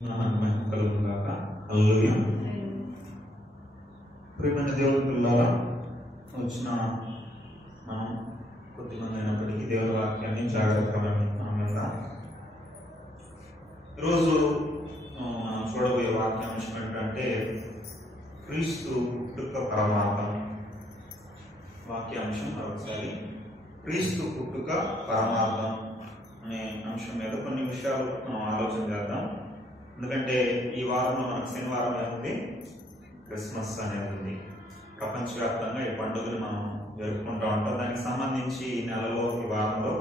ప్రియమైన దేవుడి పిల్లల వచ్చిన మనం కొద్దిమంది అయినప్పటికీ దేవుడి వాక్యాన్ని జాగ్రత్తగా విందాం. ఈరోజు మనం చూడబోయే వాక్యాంశం ఏంటంటే క్రీస్తు పుట్టుక పరమార్థం. వాక్యాంశం మరొకసారి క్రీస్తు పుట్టుక పరమార్థం అనే అంశం మీద కొన్ని విషయాలు మనం ఆలోచన చేద్దాం. ఎందుకంటే ఈ వారంలో మనకు శనివారం ఏముంది, క్రిస్మస్ అనేది ఉంది. ప్రపంచవ్యాప్తంగా ఈ పండుగలు మనం జరుపుకుంటూ ఉంటాం. దానికి సంబంధించి ఈ నెలలో ఈ వారంలో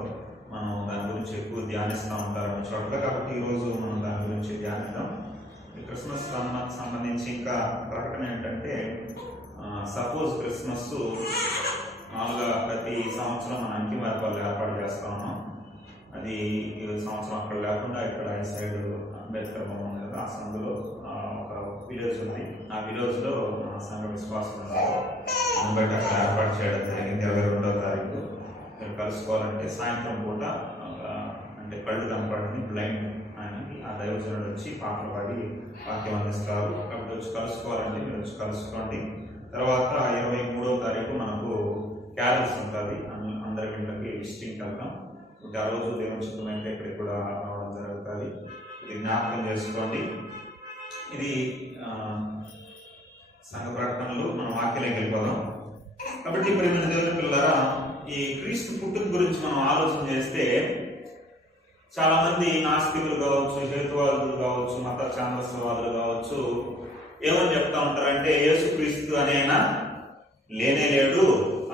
మనం దాని గురించి ఎక్కువ ధ్యానిస్తూ ఉంటారు అన్ని చోట్ల. కాబట్టి ఈరోజు మనం దాని గురించి ధ్యానిద్దాం. ఈ క్రిస్మస్ సంబంధించి ఇంకా ప్రకటన ఏంటంటే, సపోజ్ క్రిస్మస్ మామూలుగా ప్రతి సంవత్సరం మన అంకిమార్పాలు ఏర్పాటు చేస్తా ఉన్నాం. అది ఈ సంవత్సరం అక్కడ లేకుండా ఇక్కడ ఈ సైడ్ అంబేద్కర్ బొమ్మ ఉంది కదా, ఆ సందులో ఒక విలేజ్ ఉంది. ఆ విలేజ్ లో సంఘ విశ్వాసం ఉన్నారు. బయట అక్కడ ఏర్పాటు చేయడం జరిగింది. 22వ తారీఖు మీరు కలుసుకోవాలంటే సాయంత్రం పూట అంటే కళ్ళు కనపడని బ్లైండ్ ఆయనకి ఆ దైవజనుడు వచ్చి పాటలు పాడి వాక్యం అందిస్తారు. కాబట్టి వచ్చి కలుసుకోవాలంటే మీరు వచ్చి కలుసుకోండి. తర్వాత 23వ తారీఖు మనకు క్యారల్స్ ఉంటుంది. అందరి ఇంట్లోకి విజిటింగ్కి వెళ్తాం. ఆ రోజు దేవుని చిత్తమైతే ఇక్కడికి కూడా రావడం జరుగుతుంది. ఇది జ్ఞాపకం చేసుకోండి. ఇది సంఘ ప్రకటనలు, మనం వాక్యలోకి వెళ్ళిపోదాం. కాబట్టి ఇప్పుడు దేవుని పిల్లరా, ఈ క్రీస్తు పుట్టుక గురించి మనం ఆలోచన చేస్తే చాలా మంది నాస్తికులు కావచ్చు, హేతువాదులు కావచ్చు, మత ఛాందస్యవాదులు కావచ్చు, ఏమని చెప్తా ఉంటారంటే యేసు క్రీస్తు అనే ఆయన లేనే లేడు,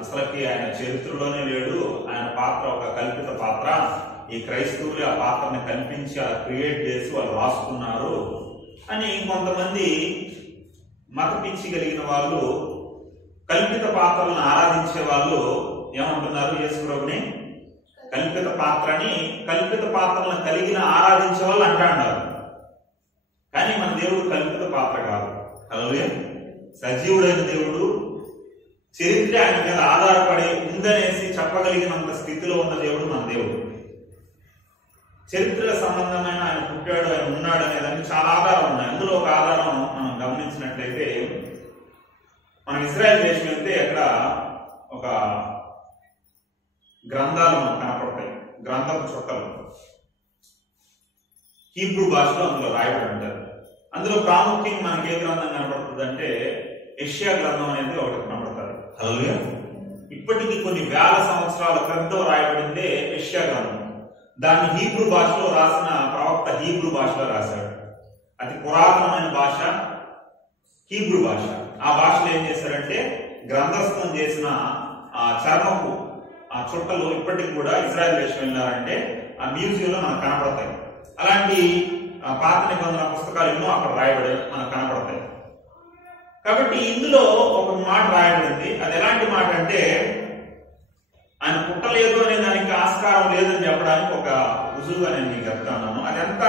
అసలుకి ఆయన చరిత్రలోనే లేడు, ఆయన పాత్ర ఒక కల్పిత పాత్ర, ఈ క్రైస్తవులు ఆ పాత్రని కల్పించి అలా క్రియేట్ చేసి వాళ్ళు రాసుకున్నారు అని కొంతమంది మత పిచ్చి కలిగిన వాళ్ళు, కల్పిత పాత్రలను ఆరాధించే వాళ్ళు ఏమంటున్నారు, యేసు ప్రభుని కల్పిత పాత్రని, కల్పిత పాత్రలను కలిగిన ఆరాధించే వాళ్ళు అంటున్నారు. కానీ మన దేవుడు కల్పిత పాత్ర కాదు. అలాగే సజీవుడైన దేవుడు, చరిత్ర ఆయన మీద ఆధారపడి ఉందనేసి చెప్పగలిగినంత స్థితిలో ఉన్న దేవుడు మన దేవుడు. చరిత్ర సంబంధమైన ఆయన పుట్టాడు, ఆయన ఉన్నాడు అనేదాన్ని చాలా ఆధారాలు ఉన్నాయి. అందులో ఒక ఆధారం మనం గమనించినట్లయితే, మన ఇజ్రాయెల్ దేశం వెళ్తే అక్కడ ఒక గ్రంథాలు మనకు కనపడతాయి, గ్రంథపు చుట్టలు హీబ్రూ భాషలో అందులో రాయబడి ఉంటారు. అందులో ప్రాముఖ్యంగా మనకి ఏ గ్రంథం కనపడుతుంది అంటే యెషయా గ్రంథం అనేది ఒకటి కనపడుతుంది. హల్లెలూయా. ఇప్పటికీ కొన్ని వేల సంవత్సరాల క్రితం రాయబడిందే యెషయా గ్రంథం. దాన్ని హీబ్రూ భాషలో రాసిన ప్రవక్త హీబ్రూ భాషలో రాశాడు. అతి పురాతనమైన భాష హీబ్రూ భాష. ఆ భాషలో ఏం చేశారంటే గ్రంథస్థం చేసిన ఆ చర్మపు ఆ చుట్టలు ఇప్పటికి కూడా ఇజ్రాయెల్ దేశం వెళ్ళారంటే ఆ మ్యూజియంలో మనకు కనపడతాయి. అలాంటి పాత నిబంధన పుస్తకాలు ఎన్నో అక్కడ రాయబడి మనకు కనపడతాయి. కాబట్టి ఇందులో ఒక మాట రాయబడింది. అది ఎలాంటి మాట అంటే, ఆయన పుట్టలేదు అనే దానికి ఆస్కారం లేదని చెప్పడానికి ఒక రుజువుగా నేను మీకు చెప్తాను. అది ఎంత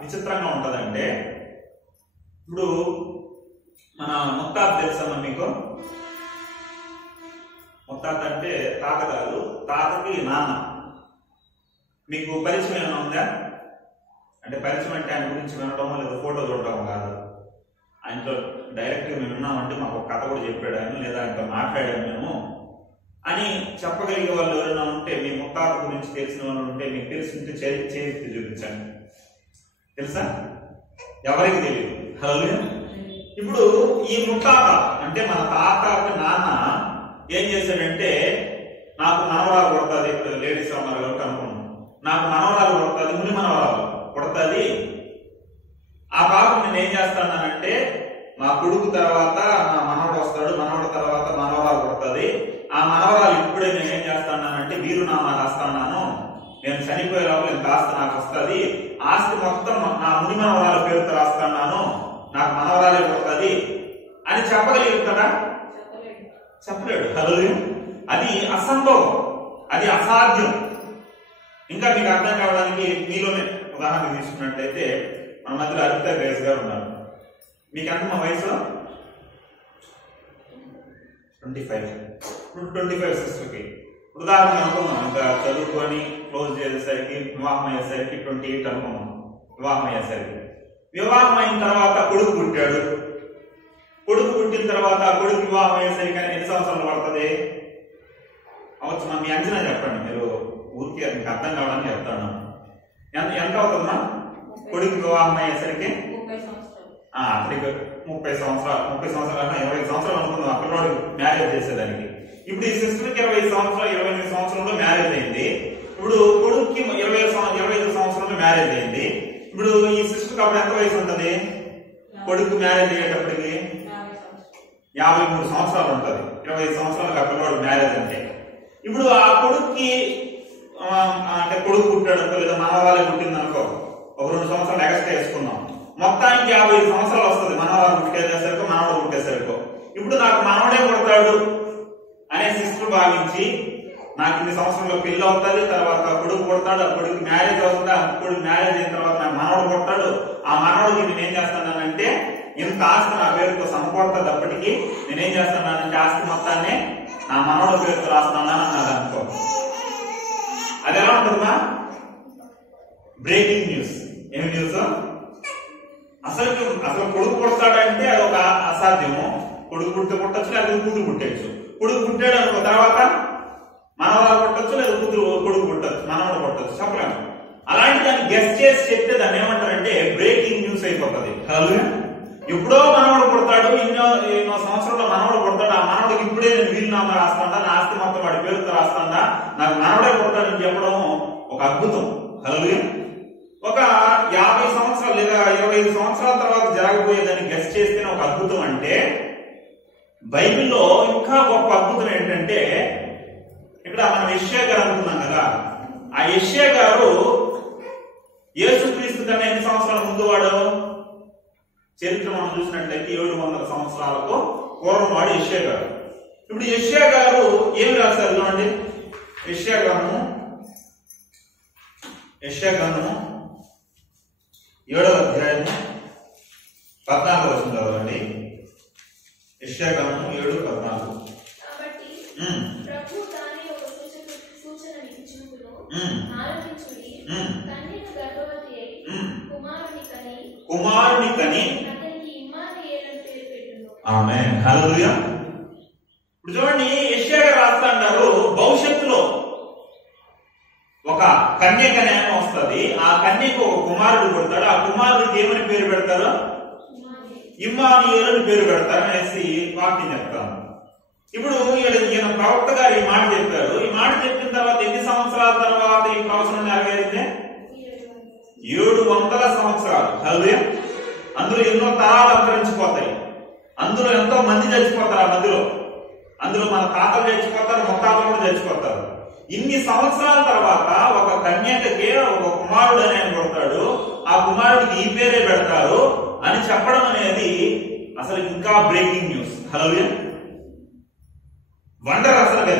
విచిత్రంగా ఉంటుందంటే, ఇప్పుడు మన ముత్తాత తెలుసమ్మా మీకు? ముత్తాత అంటే తాత కాదు, తాతకి నాన్న. మీకు పరిచయం ఏమైనా ఉందా? అంటే పరిచయం అంటే ఆయన గురించి వినడమో లేదా ఫోటో చూడటం కాదు. ఆయనతో డైరెక్ట్గా మేము విన్నామంటే మాకు ఒక కథ కూడా చెప్పాడు ఆయన, లేదా ఆయనతో మాట్లాడాము మేము అని చెప్పగలిగే వాళ్ళు ఎవరైనా ఉంటే, మీ ముత్తాత గురించి తెలిసిన వాళ్ళు ఉంటే, మీకు తెలిసింటే చేతి చూపించండి. తెలుసా? ఎవరికి తెలియదు. హల్లెలూయా. ఇప్పుడు ఈ ముత్తాత అంటే మన తాతకి నాన్న ఏం చేశాడంటే, నాకు మనవరాలు కొడుతుంది, లేడీస్ అమ్మారు కాబట్టి అనుకున్నాను, నాకు మనవరాలు కొడుతుంది, ముని మనవరాలు కొడుతుంది, ఆ పాప నేను ఏం చేస్తానంటే మా కొడుకు తర్వాత నా మనవడు వస్తాడు, మనవడు తర్వాత మనవరాలు కొడుతుంది, ఆ మనవరాలు ఇప్పుడే నేను ఏం చేస్తానంటే వీరునామా రాస్తాను, నేను చనిపోయే లోపల ఇంత ఆస్తి నాకు వస్తుంది, ఆస్తి మొత్తం నా ముని మనవరాల పేరుతో రాస్తాను, నాకు మనవరాలే కొడుతుంది అని చెప్పగలుగుతాడా? చెప్పలేడు. హల్లెలూయా. అది అసంభవం, అది అసాధ్యం. ఇంకా మీకు అర్థం కావడానికి మీలోనే ఉదాహరణ తీసుకున్నట్లయితే, మన మధ్యలో అరిత గ్రేస్ గారు ఉన్నారు. మీకు ఎంత మా వయసు? 25. ఇప్పుడు 25 సిస్టర్కి ఉదాహరణ అనుకున్నాం. ఇంకా చదువుకొని క్లోజ్ చేసేసరికి వివాహం అయ్యేసరికి 28 అనుకున్నాం. వివాహం అయ్యేసరికి వివాహం అయిన తర్వాత కొడుకు పుట్టాడు. కొడుకు పుట్టిన తర్వాత కొడుకు వివాహం అయ్యేసరికి ఎన్ని సంవత్సరాలు పడుతుంది? అవచ్చు మా మీ అంచనా చెప్పండి, మీరు ఊరికి మీకు అర్థం కావాలని చెప్తాను. ఎంత అవుతుందమ్మా కొడుకు వివాహం అయ్యేసరికి? అతనికి 30 సంవత్సరాలు 20 సంవత్సరాలు అనుకుందాం ఆ పిల్లవాడు మ్యారేజ్ చేసేదానికి. ఇప్పుడు ఈ సిస్టర్కి 20 సంవత్సరాలు 28 సంవత్సరంలో మ్యారేజ్ అయింది. ఇప్పుడు కొడుకుకి 25 సంవత్సరంలో మ్యారేజ్ అయింది. ఇప్పుడు ఈ సిస్టర్కి అప్పుడు ఎంత వయసు ఉంటుంది? కొడుకు మ్యారేజ్ అయ్యేటప్పటికి 53 సంవత్సరాలు ఉంటుంది. 25 సంవత్సరాలకు ఆ పిల్లవాడు మ్యారేజ్ అంటే. ఇప్పుడు ఆ కొడుక్కి అంటే కొడుకు పుట్టాడు అనుకో, లేదా మనవాళ్ళే పుట్టింది అనుకో, ఒక 2 సంవత్సరాలు ఎక్స్ట్రా వేసుకున్నాం, మొత్తానికి 55 సంవత్సరాలు వస్తుంది మనవాళ్ళు పుట్టేసరికి, మనవాడు పుట్టేసరికి. ఇప్పుడు నాకు మనవడే పుడతాడు అనే సిస్టర్ భావించి నాకు ఇన్ని సంవత్సరంలో పెళ్లి అవుతుంది, తర్వాత కొడుకు పుడతాడు, ఆ కొడుకు మ్యారేజ్ అవుతుంది, ఆ కొడుకు మ్యారేజ్ అయిన తర్వాత నాకు మనవడు పుడతాడు, ఆ మనవడికి నేనేం చేస్తానంటే ఇంత ఆస్తి నా పేరుతో సమకూడుతుంది. అప్పటికి నేనేం చేస్తున్నానంటే ఆస్తి మొత్తాన్ని నా మనవడి పేరుతో రాస్తున్నాను అన్నది అనుకో. అది ఎలా ఉంటుందా? Breaking news. ఏమి న్యూస్? అసలు కొడుకు పుడతాడంటే అది ఒక అసాధ్యము. కొడుకు పుడితే పుట్టచ్చు, లేదా కూతురు పుట్టచ్చు. కొడుకు పుట్టాడు అనుకో, తర్వాత మనవరాలు పుట్టచ్చు, లేదా కొడుకు పుట్టచ్చు, మనవడు పుట్టచ్చు, చెప్పలేము. అలాంటి దాన్ని గెస్ట్ చేసి చెప్తే దాన్ని ఏమంటారంటే బ్రేకింగ్ న్యూస్ అయిపోతుంది. ఎప్పుడో మనవడు పుడతాడు, ఎన్నో సంవత్సరంలో మనవడు పుడతాడు, ఆ మనవడికి ఇప్పుడే నేను వీలునామా రాస్తాడా, నా ఆస్తి మొత్తం వాడి పేరుతో రాస్తాడా, నాకు మనవడే పుడతాడని చెప్పడం ఒక అద్భుతం. హల్లెలూయా. ఒక 50 సంవత్సరాలు లేదా 25 సంవత్సరాల తర్వాత జరగబోయేదని గెస్ట్ చేస్తేనే ఒక అద్భుతం. అంటే బైబిల్లో ఇంకా గొప్ప అద్భుతం ఏంటంటే, ఇక్కడ మనం యెషయా గారు అనుకున్నాం కదా, ఆ యెషయా గారు యేసుక్రీస్తు కన్నా ఎన్ని సంవత్సరాల ముందు వాడు? చరిత్ర మనం చూసినట్లయితే 700 సంవత్సరాలకు పూర్వం వాడు యెషయా గారు. ఇప్పుడు యెషయా గారు ఏమి రాశారు చూడండి. యెషయా గ్రంథము 7వ అధ్యాయము 14వ వచనం చదవండి. యెషయా గ్రంథము 7:14. కుమారుని కని ఆమేన్. హల్లెలూయా. ఇప్పుడు చూడండి, యెషయా గారు రాస్తున్నారు భవిష్యత్తులో ఒక కన్యక న్యాయం వస్తుంది, ఆ కన్యకు ఒక కుమారుడు పుడతాడు, ఆ కుమారుడికి ఏమని పేరు పెడతారు? ఇమ్మానుయేలు అని పేరు పెడతారు అనేసి వాక్యం చెప్తాను. ఇప్పుడు ఈయన ప్రవక్త గారు ఈ మాట చెప్పారు. ఈ మాట చెప్పిన తర్వాత ఎన్ని సంవత్సరాల తర్వాత ఈ ప్రవచనం నెరవేరింది? 700 సంవత్సరాలు. హల్లెలూయా. అందులో ఎన్నో తరాలు అంతరించిపోతాయి, అందులో ఎంతో మంది చచ్చిపోతారు. ఆ మధ్యలో అందులో మన తాతలు చచ్చిపోతారు, ముత్తాతలు కూడా చచ్చిపోతారు. ఇన్ని సంవత్సరాల తర్వాత ఒక కన్యకకి ఒక కుమారుడు అని ఆయన పుడతాడు, ఆ కుమారుడికి ఈ పేరే పెడతారు అని చెప్పడం అనేది అసలు ఇంకా బ్రేకింగ్ న్యూస్. హల్లెలూయా. వండర్. అసలు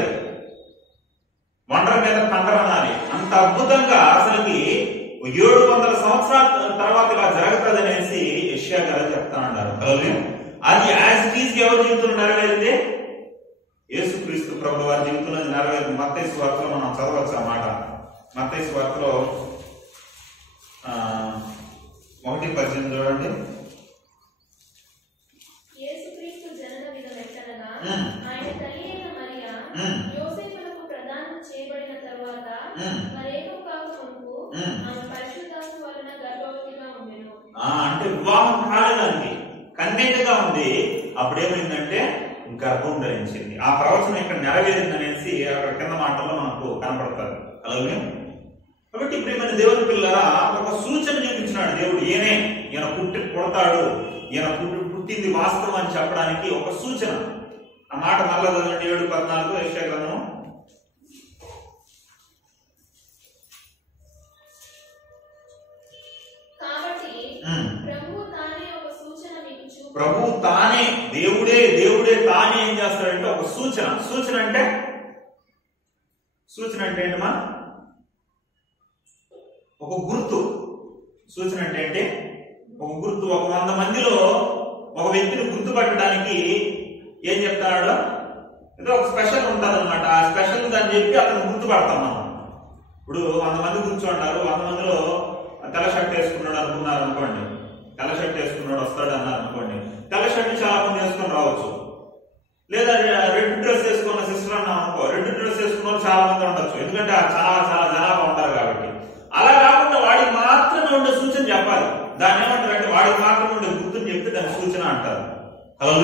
వండర్ మీద పండర్ అనాలి. అంత అద్భుతంగా అసలుకి 700 సంవత్సరాల తర్వాత ఇలా జరుగుతుంది అనేసి యెషయా గారు చెప్తానన్నారు. హల్లెలూయా. అది యాజ్ ఇట్ ఈజ్ ఎవరి జీవితంలో నెరవేరింది? యేసుక్రీస్తు ప్రభువు వారి జీవితంలో నెరవేరింది. మత్తయి సువార్తలో మనం చదవచ్చు ఆ మాట. మత్తయి సువార్తలో 1:18 చూడండి. అంటే వివాహం కాలేదానికి కన్యకగా ఉంది, అప్పుడేమైందంటే గర్భం ధరించింది. ఆ ప్రవచనం ఇక్కడ నెరవేరింది అనేసి అక్కడ కింద మాటల్లో మనకు కనపడతారు. అలాగే కాబట్టి ప్రియమైన దేవుని పిల్లరా, ఒక సూచన చూపించినాడు దేవుడు. ఈయన పుడతాడు, ఈయన పుట్టింది వాస్తవం అని చెప్పడానికి ఒక సూచన. ఆ మాట మళ్ళా 7:14 యెషయా గ్రంథము. ప్రభు తానే, దేవుడే తానే ఏం చేస్తాడంటే ఒక సూచన. సూచన అంటే ఏంటమ్మా? ఒక గుర్తు. సూచన అంటే ఒక గుర్తు. ఒక 100 మందిలో ఒక వ్యక్తిని గుర్తుపట్టడానికి ఏం చెప్తాడు? ఏదో ఒక స్పెషల్ ఉంటుంది అనమాట. ఆ స్పెషల్ దాన్ని చెప్పి అతను గుర్తుపడతాం మనం. ఇప్పుడు 100 మంది కూర్చోంటారు, 100 మందిలో తెల్ల షర్ట్ వేసుకున్నాడు అనుకున్నారు అనుకోండి, తెల్ల షర్ట్ వేసుకున్నాడు వస్తాడు అన్నారు అనుకోండి, తెల్ల షర్ట్ చాలా మంది వేసుకొని రావచ్చు. లేదా రెడ్ డ్రెస్ వేసుకున్న సిస్టర్ అన్నాం అనుకో, రెడ్ డ్రెస్ వేసుకున్న చాలా మంది ఉండొచ్చు, ఎందుకంటే చాలా చాలా జనాభా ఉంటారు కాబట్టి. అలా కాకుండా వాడికి మాత్రమే ఉండే సూచన చెప్పాలి. దాన్ని ఏమంటారు అంటే వాడికి మాత్రమే ఉండే గుర్తుని చెప్తే దాని సూచన అంటారు. హలో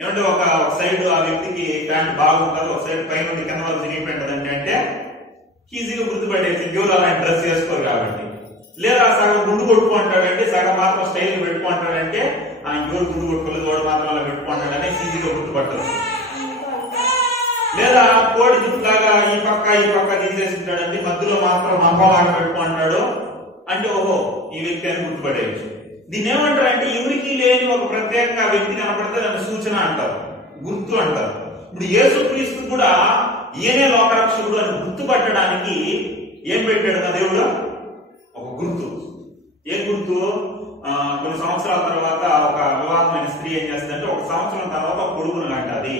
ఏమంటే ఒక సైడ్ ఆ వ్యక్తికి ప్యాంట్ బాగుంటుంది, ఒక సైడ్ పైన నుండి కింద వరకు చినిగిపోయింటదండి అంటే ఈజీగా గుర్తుపట్టేసి ఎవరు అలా డ్రెస్ చేసుకోరు కాబట్టి. లేదా సగం గుండు కొట్టుకుంటాడంటే, సగం మాత్రం స్టైల్ పెట్టుకుంటాడంటే ఎవరు గుండు కొట్టుకోలేదు వాడు మాత్రం అలా పెట్టుకుంటాడని ఈజీగా గుర్తుపట్టదు. లేదా కోడి జుట్టులాగా ఈ పక్క తీసేసి ఉంటాడంటే మధ్యలో మాత్రం మంపలాగా పెట్టుకుంటాడు అంటే ఓహో ఈ వ్యక్తి అని గుర్తుపట్టేయచ్చు. దీన్ని ఏమంటారు అంటే ఎవరికి లేని ఒక ప్రత్యేక వ్యక్తి కనపడితే దాన్ని సూచన అంటారు, గుర్తు అంటారు. ఇప్పుడు యేసుక్రీస్తు కూడా ఈయనే లోకరక్షకుడు అని గుర్తుపట్టడానికి ఏం పెట్టాడు మా దేవుడు? ఒక గుర్తు. ఏం గుర్తు? కొన్ని సంవత్సరాల తర్వాత ఒక వివాహమైన స్త్రీ ఏం చేస్తుందంటే ఒక సంవత్సరం తర్వాత ఒక కొడుకును కంటది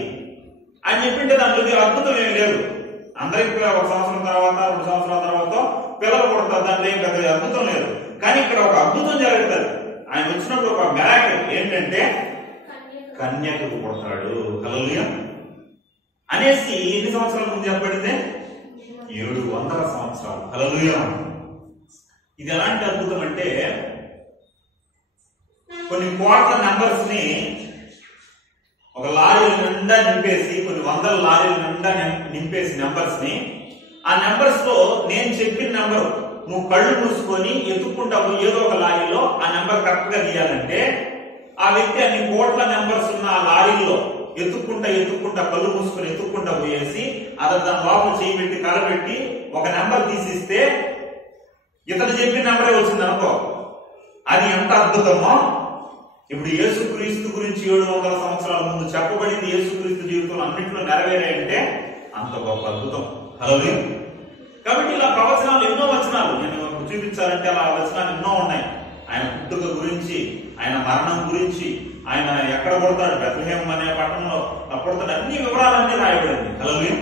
అని చెప్పింటే దాంట్లో అద్భుతం ఏం లేదు. అందరికి ఒక సంవత్సరం తర్వాత 2 సంవత్సరాల తర్వాత పిల్లలు పుడతారు, దాంట్లో ఏం పెద్ద అద్భుతం లేదు. కానీ ఇక్కడ ఒక అద్భుతం జరుగుతుంది. ఆయన వచ్చినప్పుడు ఒక మిరాకిల్ ఏంటంటే కన్యకు పుడతాడు. హల్లెలూయా అనేసి ఎన్ని సంవత్సరాల ముందు చెప్పబడింది? 700 సంవత్సరాలు. హల్లెలూయా. ఇది ఎలాంటి అద్భుతం అంటే కొన్ని కోట్ల నెంబర్స్ ని ఒక లారీల నిండా నింపేసి, కొన్ని వందల లారీల నిండా నింపేసి నెంబర్స్ ని, ఆ నెంబర్స్ లో నేను చెప్పిన నెంబర్ నువ్వు కళ్ళు మూసుకొని ఎత్తుక్కుంటా ఏదో ఒక లారీలో ఆ నెంబర్ కరెక్ట్ గా తీయాలంటే ఆ వ్యక్తి అన్ని కోట్ల నెంబర్స్ ఉన్న ఆ లారీలో ఎత్తుక్కుంటా కళ్ళు మూసుకొని ఎత్తుక్కుంటా పోయేసి అది దాని లోపల చేయబెట్టి కలబెట్టి ఒక నెంబర్ తీసిస్తే ఇతను చెప్పిన నెంబరే వచ్చింది అనుకో. అది ఎంత అద్భుతమో. ఇప్పుడు యేసుక్రీస్తు గురించి 700 సంవత్సరాల ముందు చెప్పబడింది యేసుక్రీస్తు జీవితంలో అన్నింటిలో నెరవేరాయంటే అంత గొప్ప అద్భుతం. హల్లెలూయా. కాబట్టి ఇలా ప్రవచనాలు ఎన్నో వచనాలు నేను చూపించాలంటే అలా వచనాలు ఎన్నో ఉన్నాయి. ఆయన పుట్టుక గురించి, ఆయన మరణం గురించి, ఆయన ఎక్కడ పుడతాడు, బెత్లెహేం అనే పట్టణంలో పుడతాడు, అన్ని వివరాలన్నీ రాయబడింది. హల్లెలూయా.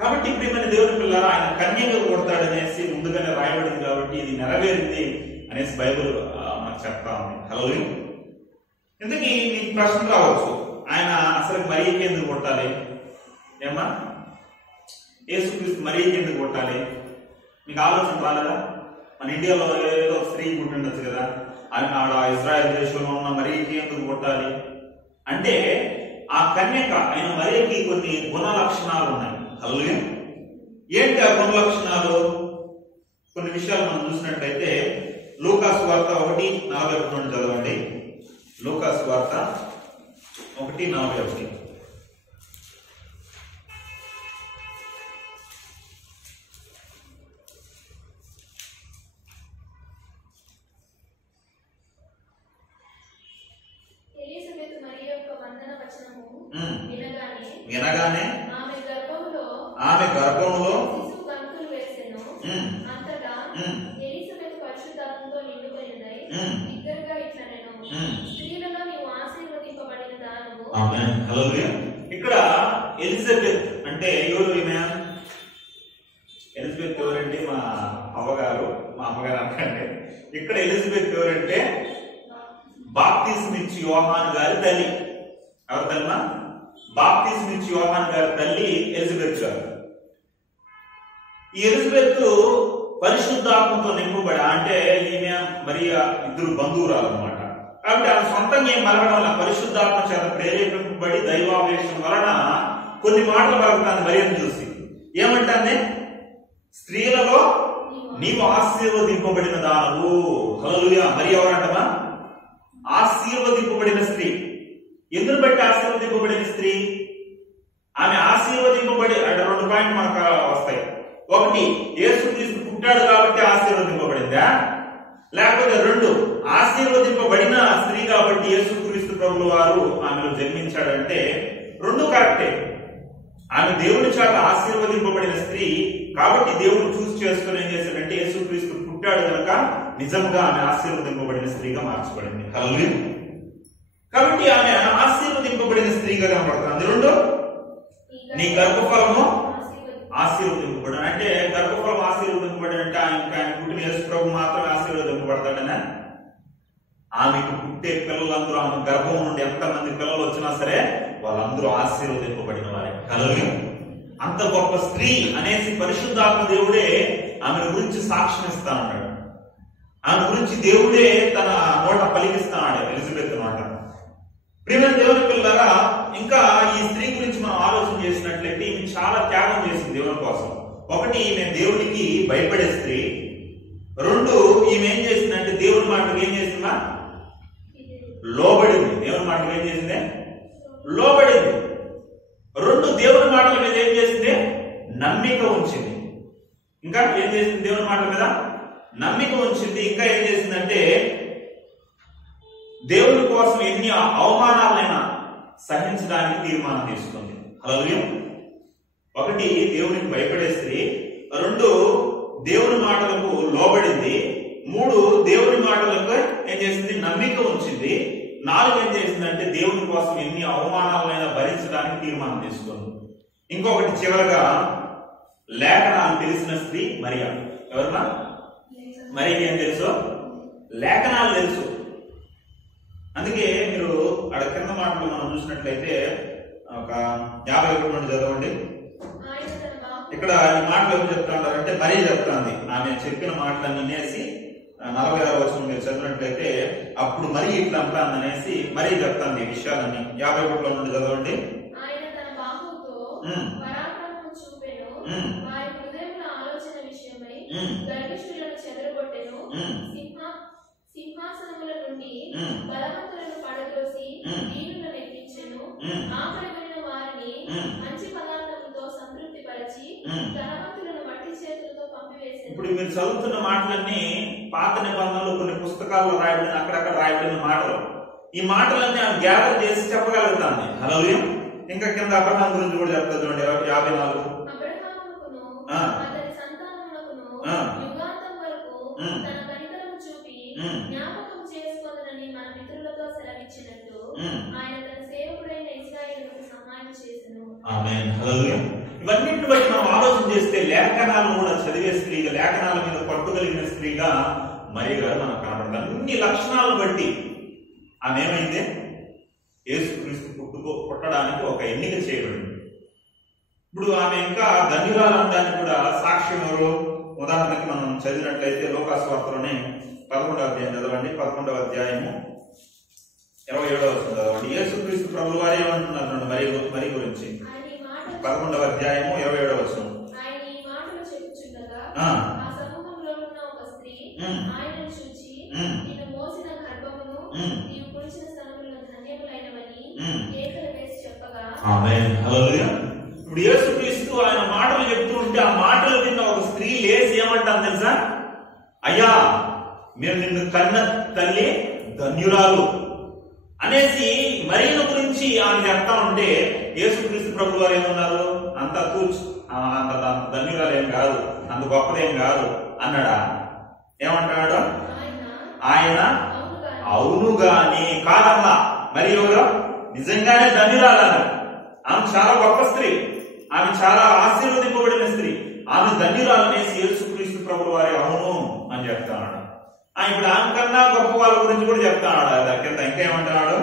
కాబట్టి ప్రియమైన దేవుని పిల్లరా ఆయన కన్యగా పుడతాడు అనేసి ముందుగానే రాయబడింది కాబట్టి ఇది నెరవేరింది అనేసి బైబిల్ మనకు చెప్తా ఉంది. హల్లెలూయా. ఇంతకీ నీకు ప్రశ్న రావచ్చు, ఆయన అసలు మరియకి ఎందుకు పుట్టాలి? ఏమా యేసుక్రీస్తు మరియకి ఎందుకు పుట్టాలి? మీకు ఆలోచన రాలేదా? మన ఇండియాలో ఏదో స్త్రీ పుట్టిండొచ్చు కదా, ఆడ ఇజ్రాయెల్ దేశంలో ఉన్న మరియకి ఎందుకు పుట్టాలి అంటే ఆ కన్యక అయిన మరియకి కొన్ని గుణ లక్షణాలు ఉన్నాయి. హల్లెలూయా. ఏంటి ఆ గుణ లక్షణాలు? కొన్ని విషయాలు మనం చూసినట్లయితే లూకా సువార్త 1:41 చదవండి. లూకా సువార్త 1:41. వినగానే ఆమె గర్భములో ఇక్కడ ఎలిజబెత్ అంటే ఎవరు? ఎలిజబెత్ ఎవరంటే మా అమ్మగారు అంటే ఇక్కడ ఎలిజబెత్ ఎవరంటే బాప్తిస్మం ఇచ్చి యోహాను గారి తల్లి. ఎవరు తల్లి? బాప్తిస్మం ఇచ్చి యోహాను గారి తల్లి ఎలిజబెత్ గారు. ఈ ఎలిజబెత్ పరిశుద్ధాత్మతో నింపబడి, అంటే ఈమె మరియా ఇద్దరు బంధువురాలు అన్నమాట. కాబట్టి ఆమె సొంతంగా ఏం మరగడం వల్ల పరిశుద్ధాత్మ చేత ప్రేరేపింపబడి దైవావేశం వలన కొన్ని మాటలు పలుకుతాను మరియను చూసి. ఏమంటానే? స్త్రీలలో నీవు ఆశీర్వదింపబడిన దానవు. హల్లెలూయా. మరి ఎవరంటమా? ఆశీర్వదింపబడిన స్త్రీ. ఎందుకు బట్టి ఆశీర్వదింపబడిన స్త్రీ? ఆమె ఆశీర్వదింపబడి అంటే 2 పాయింట్లు మనకు వస్తాయి. ఒకటి, యేసుక్రీస్తు పుట్టాడు కాబట్టి ఆశీర్వదింపబడిందా? లేకపోతే 2, ఆశీర్వదింపబడిన స్త్రీ కాబట్టి యేసుక్రీస్తు ప్రభుల వారు ఆమెను జన్మించాడంటే 2 కరెక్టే. ఆమె దేవుని చేత ఆశీర్వదింపబడిన స్త్రీ కాబట్టి దేవుడు చూసి చేసుకుని ఏం చేశాడంటే యేసుక్రీస్తు పుట్టాడు కనుక నిజంగా ఆమె ఆశీర్వదింపబడిన స్త్రీగా మార్చబడింది. హల్లెలూయా. కాబట్టి ఆమె ఆశీర్వదింపబడిన స్త్రీగా కనబడుతుంది. 2, నీ గర్భఫలము ఆశీర్వదింపబడి అంటే గర్భఫలం ఆశీర్వదింపబడి అంటే ఆయన పుట్టిన యేసు ప్రభు మాత్రమే ఆశీర్వదింపబడతాడనా? ఆమెకు పుట్టే పిల్లలందరూ, ఆమె గర్భం నుండి ఎంతమంది పిల్లలు వచ్చినా సరే వాళ్ళందరూ ఆశీర్వదింపబడిన వారే. హల్లెలూయా. అంత గొప్ప స్త్రీ అనేసి పరిశుద్ధాత్మ దేవుడే ఆమె గురించి సాక్ష్యం ఇస్తానన్నాడు. ఆమె గురించి దేవుడే తన నోట పలికిస్తాడు, ఎలిజబెత్ నోట. ప్రియమైన దేవుని పిల్లలారా, ఇంకా ఈ స్త్రీ గురించి మనం ఆలోచన చేసినట్లయితే ఈమె చాలా త్యాగం చేసింది దేవుని కోసం. ఒకటి, ఈమె దేవునికి భయపడే స్త్రీ. రెండు, ఈమె ఏం చేసిందంటే దేవుని మాటకు ఏం చేసిందా? లోబడింది. దేవుని మాటకు ఏం చేసిందే? లోబడింది. రెండు, దేవుని మాటల మీద ఏం చేసింది? నమ్మిక ఉంచింది. ఇంకా ఏం చేసింది? దేవుని మాటల మీద నమ్మిక ఉంచింది. ఇంకా ఏం చేసిందంటే దేవుని కోసం ఎన్ని అవమానాలైనా సహించడానికి తీర్మానం తీసుకుంది. హల్లెలూయా. ఒకటి, దేవునికి భయపడే స్త్రీ. రెండు, దేవుని మాటలకు లోబడింది. మూడు, దేవుని మాటలకు ఏం చేసింది? నమ్మిక ఉంచింది. నాలుగు, ఏం చేసిందంటే దేవుని కోసం ఎన్ని అవమానాలైనా భరించడానికి తీర్మానం తీసుకుంది. ఇంకొకటి, చివరగా లేఖనాలు తెలిసిన స్త్రీ మరియా. ఎవరన్నా? మరియకి ఏం తెలుసు? లేఖనాలు తెలుసు. అందుకే మీరు అక్కడ కింద మాటలు మనం చూసినట్లయితే ఒక 51 నుండి చదవండి. ఇక్కడ ఈ మాటలు ఎవరు చెప్తా ఉంటారంటే మరీ చెప్తాంది. ఆమె చెప్పిన మాటలన్నీ అనేసి 46వ వచనం మీరు చదివినట్లయితే అప్పుడు మరీ ఇట్లా అంటాందనేసి మరీ చెప్తాంది ఈ విషయాలన్నీ. 51 నుండి చదవండి. సింహాసనముల నుండి బలవంతులను పడద్రోసి దీనులను ఎక్కించెను. ఆకలిగొనిన వారిని మంచి పదార్థములతో సంతృప్తి పరిచి ధనవంతులను మట్టి చేతులతో పంపివేసెను. ఇప్పుడు మీరు చదువుతున్న మాటలన్నీ పాత నిబంధనలు కొన్ని పుస్తకాల్లో రాయబడిన, అక్కడక్కడ రాయబడిన మాటలు. ఈ మాటలన్నీ ఆమె గ్యాదర్ చేసి చెప్పగలుగుతాను. హల్లెలూయా. ఇంకా కింద అబ్రహాం గురించి కూడా చెప్తా చూడండి. 54. అబ్రహాముకును అతని సంతానములకును యుగాంతం వరకు తన కనికరము చూపి జ్ఞాపకం చేసుకోదనని మన పితరులతో సెలవిచ్చినట్టు ఆయన తన సేవకుడైన ఇశ్రాయేలుకు సహాయం చేసెను. ఆమేన్. హల్లెలూయా. ఇవన్నిటిని బట్టి మనం ఆలోచన చేస్తే లేఖనాలను కూడా చదివే స్త్రీగా, లేఖనాల మీద పట్టుగలిగిన స్త్రీగా మరియ గారు మనకు కనబడతారు. అన్ని లక్షణాలను బట్టి ఆమె ఏమైంది? యేసుక్రీస్తు పుట్టడానికి ఒక ఎన్నిక చేయబడింది. ఇప్పుడు ఆమె ఇంకా ధన్యురాలు అనడానికి కూడా సాక్ష్యం ఎవరు? ఉదాహరణకి మనం చదివినట్లయితే లూకా సువార్తలోనే 11వ అధ్యాయం చదవండి. 11వ అధ్యాయము 27వ వచనం చదవండి. యేసుక్రీస్తు ప్రభువు వారు ఏమంటున్నారు మరి గురించి? 11వ అధ్యాయము 27వ వచనం. ఆయన ఈ మాటలు చెప్పుచుండగా ఆ సమూహంలో ఉన్న ఒక స్త్రీ ఆయనను చూచి, నిన్ను మోసిన గర్భమును నీవు పురిచిన స్తనములను ధన్యములైనవని కేకలు వేసి చెప్పగా. ఆమేన్. హల్లెలూయా. ఇప్పుడు యేసుక్రీస్తు ఆయన మాటలు చెప్తూ ఉంటే ఆ మాటలు విన్న ఒక స్త్రీ లేసి ఏమంటాను తెలుసా? అయ్యా, మీరు నిన్ను కన్న తల్లి ధన్యురాలు అనేసి మరియను గురించి ఆమె చెప్తా ఉంటే యేసుక్రీస్తు ప్రభువు వారు ఏమన్నారు? అంత కూర్చు, అంత ధన్యురాలు ఏం కాదు, అంత గొప్పదేం కాదు అన్నాడా? ఏమంటున్నాడు? ఆయన అవును గాని కాదన్నా. మరి ఎవరో నిజంగానే ధన్యురాలన్నారు. ఆమె చాలా గొప్ప స్త్రీ, ఆమె చాలా ఆశీర్వదింపబడిన స్త్రీ, ఆమె ధన్యురాలనేసి యేసుక్రీస్తు ప్రభువు వారి అవును అని చెప్తాడు. ఇప్పుడు ఆమె కన్నా గొప్ప వాళ్ళ గురించి కూడా చెప్తాడు. కింద ఇంకా ఏమంటున్నాడు?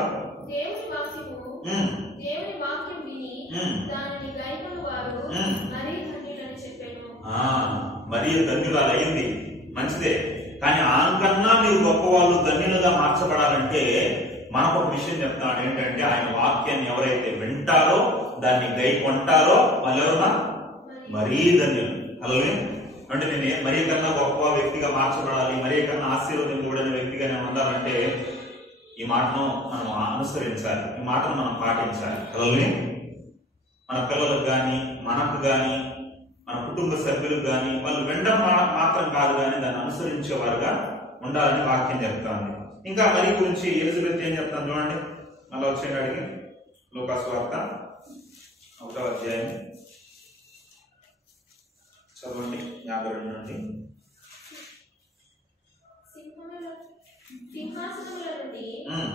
దేవుని వాక్యం విని దానిని గైకొను వారు మరీ ధన్యులని చెప్పాను. మరీ ధన్యురాలు అయింది, మంచిదే. కానీ ఆమె కన్నా మీరు గొప్ప వాళ్ళు ధన్యులుగా మార్చబడాలంటే మనకు ఒక విషయం చెప్తాడు. ఏంటంటే ఆయన వాక్యాన్ని ఎవరైతే వింటారో, దాన్ని గైకొంటారో వాళ్ళెవరన్నా మరీ ధన్యులు. అలాగే అంటే నేను మరీ కన్నా గొప్ప వ్యక్తిగా మార్చబడాలి, మరీ కన్నా ఆశీర్వదింపబడిన వ్యక్తిగా నేను ఉండాలంటే ఈ మాటను మనం అనుసరించాలి, ఈ మాటను మనం పాటించాలి. అలాగే మన పిల్లలకు కానీ, మనకు కానీ, మన కుటుంబ సభ్యులకు కానీ వాళ్ళు వినడం మాత్రం కాదు కానీ దాన్ని అనుసరించేవారుగా ఉండాలని వాక్యం చెప్తాను. ఇంకా మరి గురించి ఎలిజబెత్ ఏం చెప్తాను చూడండి. మళ్ళీ వచ్చేవాడికి లూకా సువార్త 1వ అధ్యాయం చదవండి 52 నుండి. సింహాసనముల నుండి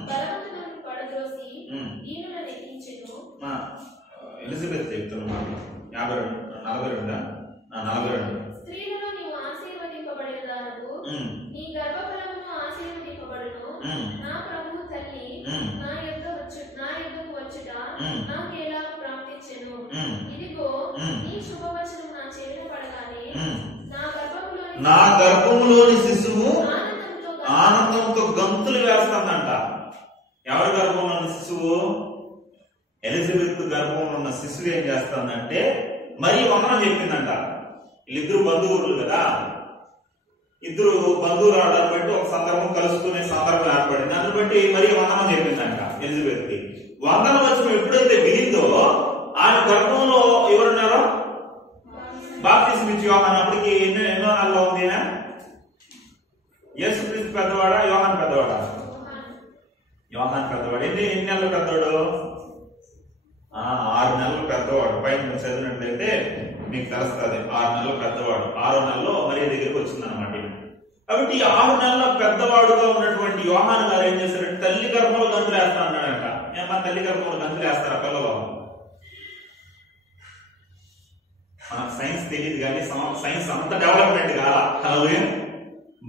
బలవంతులను పడద్రోసి దీనులను ఎక్కించెను. ఎలిజబెత్ చెప్తున్నమాట 42. స్త్రీలలో నీవు ఆశీర్వదింపబడిన దానవు, నీ గర్భఫలమును ఆశీర్వదింపబడును. నా నా యొద్దకు వచ్చుట నాకెలా ప్రాప్తించెను. ఇదిగో నీ శుభవచనం నా చెవిన పడగానే నా గర్భములోని శిశువు ఆనందంతో గంతులు వేస్తుందంట. ఎవరి గర్భంలో ఉన్న శిశువు? ఎలిజబెత్ గర్భంలో ఉన్న శిశువు ఏం చేస్తుందంటే మరి వందనం చెప్పిందంట. వీళ్ళిద్దరు బంధువులు కదా, ఇద్దరు బంధువురాలను బట్టి ఒక సందర్భం కలుసుకునే సందర్భం ఏర్పడింది. దాన్ని బట్టి మరి వందనం చెప్పిందంట ఎలిజబెత్ కి. వందనం వచ్చిన ఎప్పుడైతే వినిందో ఆమె గర్భంలో ఎవరున్నారో బాప్తిసం ఇచ్చి యోహాను. అప్పటికి ఎన్నో నెలలో ఉంది. యేసుక్రీస్తు పెద్దవాడా యోహాను పెద్దవాడా? యోహాను పెద్దవాడు. ఎన్ని నెలలు పెద్దవాడు? 6 నెలలు పెద్దవాడు. పైన చదివినట్లయితే మీకు తెలుస్తుంది. 6 నెలలు పెద్దవాడు. 6వ నెలలో మరియ దగ్గరికి వచ్చిందనమాట. కాబట్టి 6 నెలల పెద్దవాడుగా ఉన్నటువంటి యోహాను గారు ఏం చేశారంటే తల్లి గర్భంలో గంతులు వేస్తా అన్నాడంట. ఏమన్నా తల్లి గర్భంలో గంతులు వేస్తారా పిల్లలు? మనకు సైన్స్ తెలియదు కానీ సైన్స్ అంత డెవలప్మెంట్ కాదా?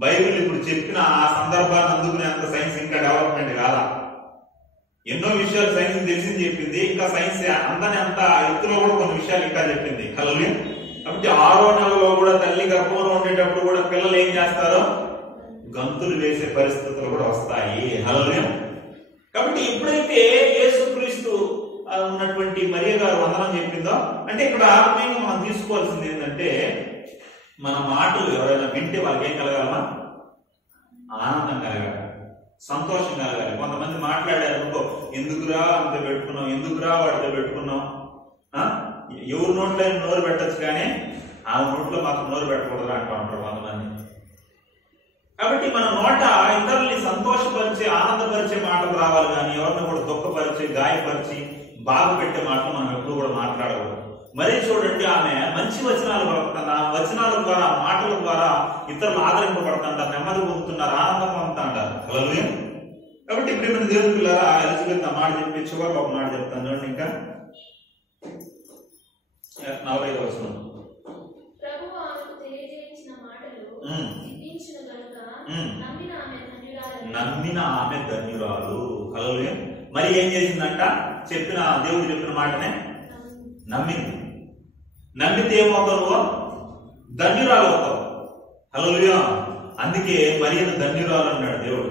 బైబిల్ ఇప్పుడు చెప్పిన ఆ సందర్భాన్ని అందుకునేంత సైన్స్ ఇంకా డెవలప్మెంట్ కాదా? ఎన్నో విషయాలు సైన్స్ తెలిసింది చెప్పింది. ఇంకా సైన్స్ అందని అంత ఎత్తులో కూడా కొన్ని విషయాలు ఇంకా చెప్పింది. కాబట్టి 6వ నెలలో కూడా తల్లి గర్భంలో ఉండేటప్పుడు కూడా పిల్లలు ఏం చేస్తారో గంతులు వేసే పరిస్థితులు కూడా వస్తాయి. కాబట్టి ఎప్పుడైతే యేసుక్రీస్తు ఉన్నటువంటి మరియ గారు వందనం చెప్పిందో అంటే ఇక్కడ ఆత్మీయంగా మనం తీసుకోవాల్సింది ఏంటంటే మన మాటలు ఎవరైనా వింటే వాళ్ళకి ఏం కలగాలమా? ఆనందం కలగాలి, సంతోషం కలగాలి. కొంతమంది మాట్లాడారు అనుకో, ఎందుకురా అంత పెట్టుకున్నాం, ఎందుకురా వాటితో పెట్టుకున్నాం. ఎవరి నోట్లో నోరు పెట్టచ్చు కానీ ఆ నోట్లో మాత్రం నోరు పెట్టకూడదు అంటూ ఉంటారు కొంతమంది. కాబట్టి మన నోట ఇతరుల్ని సంతోషపరిచే ఆనందపరిచే మాటలు రావాలి కానీ ఎవరిని కూడా దుఃఖపరిచి గాయపరిచి బాధ పెట్టే మాటలు మనం ఎప్పుడు కూడా మాట్లాడకూడదు. మరి చూడండి, ఆమె మంచి వచనాలు పడుతున్నా, వచనాల ద్వారా మాటల ద్వారా ఇతరులు ఆదరింపబడుతుంటారు, నెమ్మది పొందుతున్నారు, ఆనందం పొందుతుంటారు. కాబట్టి ఇప్పుడు మన దేవుని పిల్లరా ఎలిజబెత్ ఆ మాట చెప్పి చివరికి ఒక మాట చెప్తాను చూడండి. ఇంకా 45వ వచనం. నమ్మిన ఆమె ధన్యురాలు. మరి ఏం చేసిందంట? దేవుడు చెప్పిన మాటనే నమ్మింది. నమ్మితే ఏమవుతావు? నువ్వు ధన్యురాలు అవుతావు. హల్లెలూయా. అందుకే మరియను ధన్యురాలు అన్నాడు దేవుడు.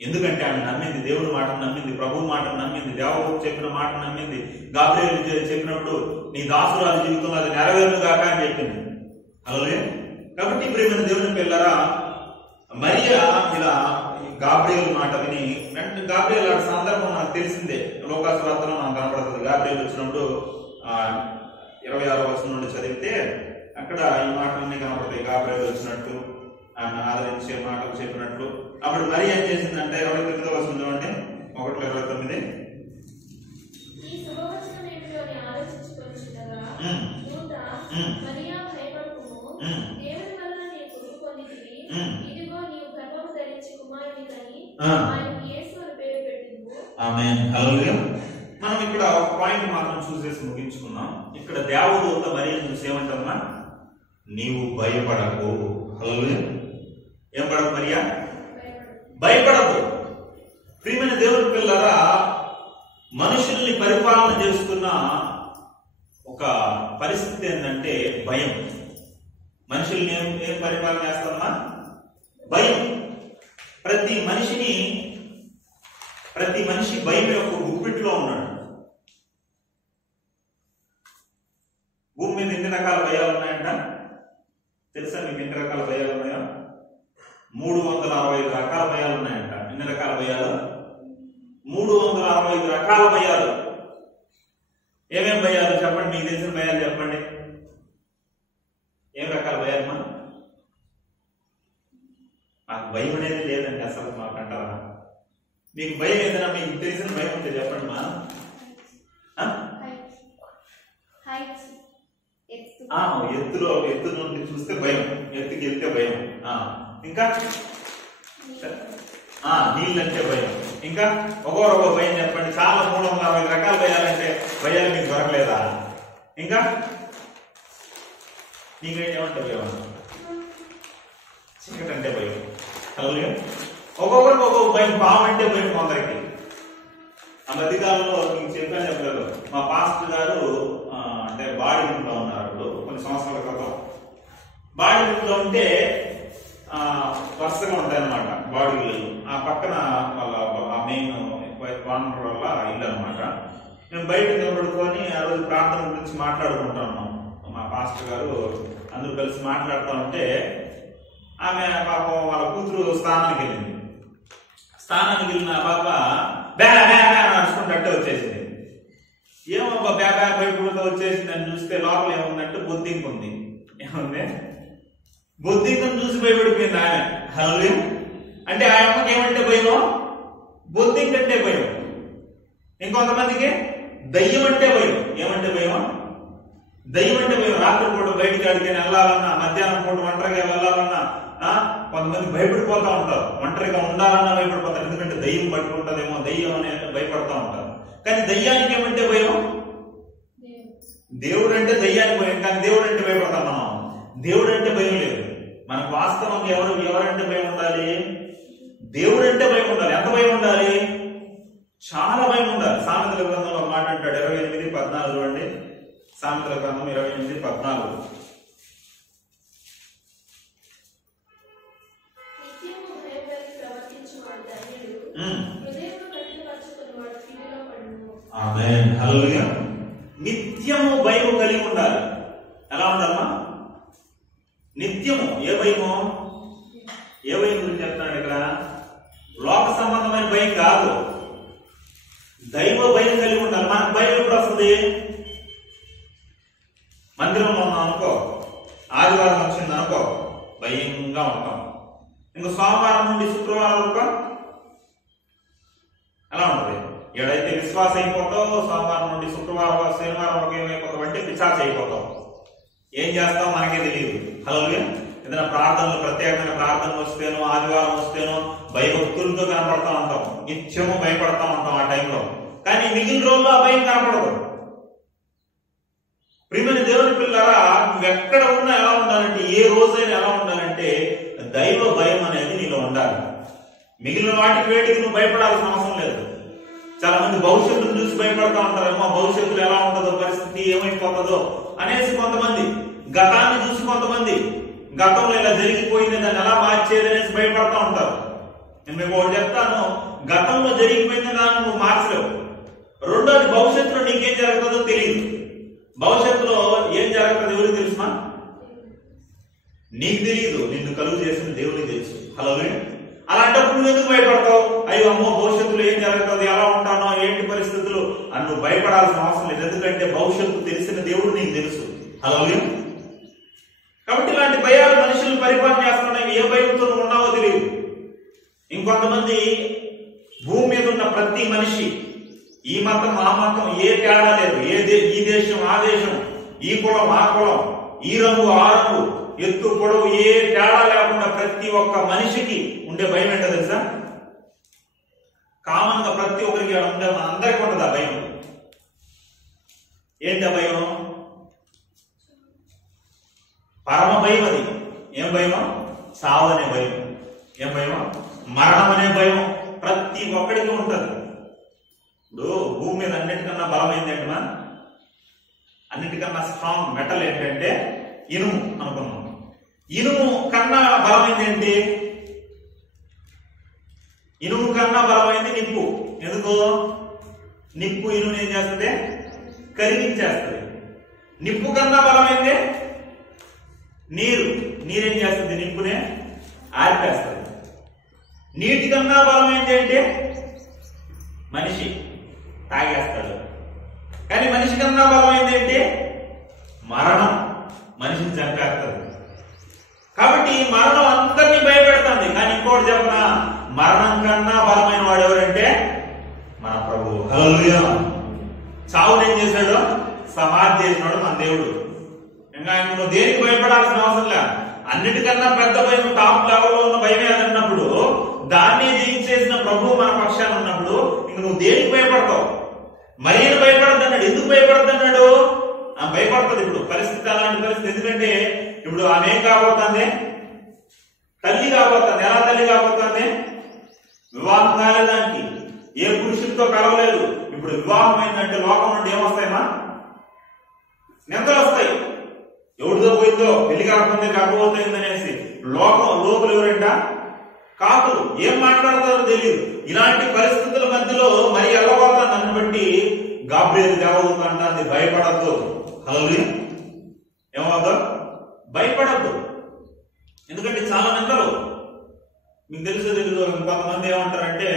ఎందుకంటే ఆమె నమ్మింది, దేవుడి మాటను నమ్మింది, ప్రభు మాటను నమ్మింది, దేవదూత చెప్పిన మాట నమ్మింది. గాబ్రియేలు చెప్పినప్పుడు నీ దాసురాలు జీవితంలో అది నెరవేరును గాక అని చెప్పింది. హల్లెలూయా. కాబట్టి ప్రియమైన దేవుని పిల్లరా, మరియా ఇలా గాబ్రియేలు మాట విని గాబ్రియేలు ఆ సందర్భం మనకు తెలిసిందే. లోకాసు వార్తలో మనం కనపడుతుంది. గాబ్రియేలు వచ్చినప్పుడు 26వ వచనం నుండి చదివితే అక్కడ ఈ మాటలన్నీ కనపడతాయి. గాబ్రియేలు వచ్చినట్టు, ఆమె ఆదరించే మాటలు చెప్పినట్లు. అప్పుడు మరి ఏం చేసిందంటే 29వ వచనం చూడండి, 1:29. ఆమేన్. హల్లెలూయా. మనం ఇక్కడ ఒక పాయింట్ మాత్రం చూసేసి ముగించుకున్నాం. ఇక్కడ దేవదూత మరియను చూసి ఏమంటామా? నీవు భయపడకు. హల్లెలూయా. ఏం పడకు మరియా? భయపడకు. ప్రియమైన దేవుని పిల్లరా, మనుషుల్ని పరిపాలన చేస్తున్న ఒక పరిస్థితి ఏంటంటే భయం. మనుషుల్ని ఏం పరిపాలన చేస్తామా? భయం. ప్రతి మనిషి భయం యొక్క గుప్పిట్లో ఉన్నాడు. భూమి మీద ఎన్ని రకాల భయాలు ఉన్నాయంట తెలుసా మీకు? ఎన్ని రకాల భయాలు ఉన్నాయో? 365 రకాల భయాలు ఉన్నాయంట. ఎన్ని రకాల భయాలు? 365 రకాల భయాలు. ఏమేం భయాలు చెప్పండి, మీకు తెలిసిన భయాలు చెప్పండి. ఏం రకాల భయాలు? నాకు భయం అనేది లేదండి అసలు. మాకంటారా? మీకు భయం ఏదైనా మీకు తెలిసిన భయం ఉంటే చెప్పండి. మా ఎత్తు నుండి చూస్తే భయం, ఎత్తుకి వెళ్తే భయం. ఇంకా నీళ్ళంటే భయం. ఇంకా ఒక్కొక్క భయం చెప్పండి. చాలా 365 రకాల భయాలంటే భయాలు మీకు దొరకలేదా? ఇంకా నీకేమంటే భయం? చీకటి అంటే భయం. హల్లెలూయా. ఒక్కొక్కరికి ఒక్కొక్క భయం. పాము అంటే భయం కొందరికి, మధ్యకాలంలో మీకు చెప్పలేదు, మా పాస్టర్ గారు అంటే బాడీ గ్రూప్ లో ఉన్నారు. అప్పుడు కొన్ని సంవత్సరాల క్రితం బాడీ గ్రూప్ లో ఉంటే వరుసగా ఉంటాయి అన్నమాట బాడీ ఇల్లు. ఆ పక్కన వాళ్ళ మెయిన్ ఓనర్ వల్ల ఇల్లు అనమాట. మేము బయట నిలబడుకొని ఆ రోజు ప్రార్థన గురించి మాట్లాడుకుంటున్నాం. మా పాస్టర్ గారు అందరూ కలిసి మాట్లాడుతూ ఉంటే ఆమె పాపం వాళ్ళ కూతురు స్థానానికి వెళ్ళింది. స్థానానికి వెళ్ళిన పాప బ్యా బ్యా బ్యా నడుచుకుంటే వచ్చేసింది. ఏమబ్బా బ్యా బ్యా భయపడుతూ వచ్చేసింది అని చూస్తే లోపల ఏముందంటే బొద్దింక ఉంది. ఏముంది? బొద్దింకను చూసి భయపడిపోయింది ఆమె. హలో అంటే ఆ అమ్మకి ఏమంటే భయం? బొద్దింకంటే భయం. ఇంకొంతమందికి దయ్యం అంటే భయం. ఏమంటే భయం? దయ్యం అంటే భయం. రాత్రి పూట బయటికి అడిగి వెళ్ళాలన్నా, మధ్యాహ్నం పూట ఒంటరిగా వెళ్ళాలన్నా కొంతమంది భయపడిపోతా ఉంటారు. ఒంటరిగా ఉండాలన్నా భయపడిపోతారు. ఎందుకంటే దయ్యం పట్టుకుంటుందేమో, దయ్యం అనే భయపడతా ఉంటారు. కానీ దయ్యానికి ఏమంటే భయం? దేవుడు అంటే దయ్యానికి భయం, కానీ దేవుడు అంటే భయపడతాం మనం. దేవుడు అంటే భయం లేదు. మనకు వాస్తవంగా ఎవరంటే భయం ఉండాలి? దేవుడు అంటే భయం ఉండాలి. ఎంత భయం ఉండాలి? చాలా భయం ఉండాలి. సామెతల గ్రంథంలో ఒక మాట అంటాడు, 28:14 చూడండి. సామెతల గ్రంథం 28:14. ఆమేన్. హల్లెలూయా. నిత్యము భయం కలిగి ఉండాలి. ఎలా ఉండాలమ్మా? నిత్యము. ఏ భయము? ఏ భయం గురించి చెప్తున్నాడు ఇక్కడ? లోక సంబంధమైన భయం కాదు, దైవ భయం కలిగి ఉండాలి. మనకు భయం ఎప్పుడు వస్తుంది? మందిరంలో ఉన్నాం అనుకో, ఆదివారం వచ్చింది అనుకో, భయంగా ఉంటాం. ఇంకా సోమవారం నుండి శుక్రవారం వరకు ఎలా ఉంటుంది? ఎడైతే విశ్వాసం అయిపోతావు, సోమవారం నుండి శుక్రవారం శనివారం వరకు ఏమైపోతావు అంటే పిశాచ్ అయిపోతావు. ఏం చేస్తావు మనకే తెలియదు. హల్లెలూయా. ఏదైనా ప్రార్థనలు, ప్రత్యేకమైన ప్రార్థనలు వస్తేనో, ఆదివారం వస్తేనో భయభక్తులతో కనపడతా ఉంటాం. నిత్యము భయపడతా ఉంటాం ఆ టైంలో. కానీ మిగిలిన రోజుల్లో ఆ భయం కనపడదు. ప్రియమైన దేవుని పిల్లరా, నువ్వెక్కడ ఉన్నా ఎలా ఉండాలంటే, ఏ రోజైనా ఎలా ఉండాలంటే దైవ భయం అనేది నీలో ఉండాలి. మిగిలిన వాటికి వేటికి నువ్వు భయపడాల్సిన అవసరం లేదు. చాలా మంది భవిష్యత్తును చూసి భయపడతా ఉంటారేమో, భవిష్యత్తులో ఎలా ఉంటుందో, పరిస్థితి ఏమైపోతుందో అనేసి కొంతమంది, గతాన్ని చూసి కొంతమంది గతంలో ఇలా జరిగిపోయింది దాన్ని ఎలా మార్చేది అనేసి భయపడతా ఉంటారు. నేను మీకు ఒకటి చెప్తాను, గతంలో జరిగిపోయింది దాన్ని నువ్వు మార్చలేవు. రెండోది, భవిష్యత్తులో నీకేం జరుగుతుందో తెలియదు. భవిష్యత్తులో ఏం జరుగుతుందో ఎవరికి తెలుసునా? నీకు తెలియదు, నిన్ను కలుగు చేసిన దేవునికి తెలుసు. హల్లెలూయా. అలాంటప్పుడు నువ్వు ఎందుకు భయపడతావు? అయ్యో అమ్మో భవిష్యత్తులో ఏం జరుగుతుంది, ఎలా ఉంటానో, ఏంటి పరిస్థితులు అని నువ్వు భయపడాల్సిన అవసరం లేదు. ఎందుకంటే భవిష్యత్తు తెలిసిన దేవుడు నీకు తెలుసు. హల్లెలూయా. కాబట్టి ఇలాంటి భయాలు మనుషులు పరిపాలన చేస్తున్నాయి. ఏ భయంతో నువ్వు ఉన్నావో తెలియదు. ఇంకొంతమంది భూమి మీద ఉన్న ప్రతి మనిషి, ఈ మతం ఆ మతం ఏ తేడా లేదు, ఈ దేశం ఆ దేశం, ఈ కులం ఆ కులం, ఈ రంగు ఆ రంగు, ఎత్తు పొడవు ఏ తేడా లేకుండా ప్రతి ఒక్క మనిషికి ఉండే భయం ఏంటో తెలుసా? కామన్ గా ప్రతి ఒక్కరికి ఉండే, మన అందరికీ ఉంటుంది ఆ భయం. ఏంటి భయం? పరమ భయం. అది ఏం భయమో? సావు అనే భయం. ఏం భయమో? మరణం అనే భయం ప్రతి ఒక్కడికి ఉంటుంది. ఇప్పుడు భూమి మీద అన్నిటికన్నా బలమైంది ఏంటన్నా? అన్నిటికన్నా స్ట్రాంగ్ మెటల్ ఏంటంటే ఇనుము అనుకున్నాం. ఇనుము కన్నా బలమైంది ఏంటి? ఇనుము కన్నా బలమైంది నిప్పు. ఎందుకు? నిప్పు ఇనుము ఏం చేస్తుంది? కరిగించేస్తుంది. నిప్పు కన్నా బలమైంది నీరు. నీరేం చేస్తుంది? నిప్పునే ఆరిపేస్తుంది. నీటి కన్నా బలమైంది అంటే మనిషి, తాగేస్తాడు. కానీ మనిషి కన్నా బలమైంది అంటే మరణం, మనిషిని చంపేస్తుంది. కాబట్టి మరణం అందరినీ భయపెడుతుంది. కానీ ఇంకోటి చెప్పనా, మరణం కన్నా బలమైన వాడు ఎవరంటే మన ప్రభువు. హల్లెలూయా. చావుని ఏం చేశాడు? సమాధి చేసినాడు మన దేవుడు. ఇంకా నువ్వు దేనికి భయపడాల్సిన అవసరం లే. అన్నిటికన్నా పెద్ద భయం, టాప్ లెవెల్లో ఉన్న భయమే అన్నప్పుడు, దాన్ని జయించేసిన ప్రభువు మన పక్షాన ఉన్నప్పుడు ఇంక నువ్వు దేనికి భయపడతావు? మరియను భయపడద్దన్నాడు. ఎందుకు భయపడద్దన్నాడు? ఆమె భయపడుతుంది. ఇప్పుడు పరిస్థితి అలాంటి పరిస్థితి. ఎందుకంటే ఇప్పుడు ఆమె ఏం కాబోతుంది? తల్లి కాబోతుంది. ఎలా తల్లి కాబోతుంది? వివాహం కాలేదానికి, ఏ పురుషుడితో కలవలేదు. ఇప్పుడు వివాహం అయిందంటే లోకం నుండి ఏమొస్తాయమ్మా? నిందలు వస్తాయి. ఎవరితో పోయిందో, పెళ్లి కాకముందే గర్భవతి అనేసి లోకులు ఎవరంట? కాకులు. ఏం మాట్లాడతారో తెలియదు. ఇలాంటి పరిస్థితుల మధ్యలో మరి ఎల్లబోతా నన్ను బట్టి గాబ్రియల్ దేవదూత అంటుంది, భయపడద్దు. హల్లెలూయా. ఏమవుతా? భయపడద్దు. ఎందుకంటే చాలా నిందలు. మీకు తెలుసు తెలుసు కొంతమంది ఏమంటారంటే,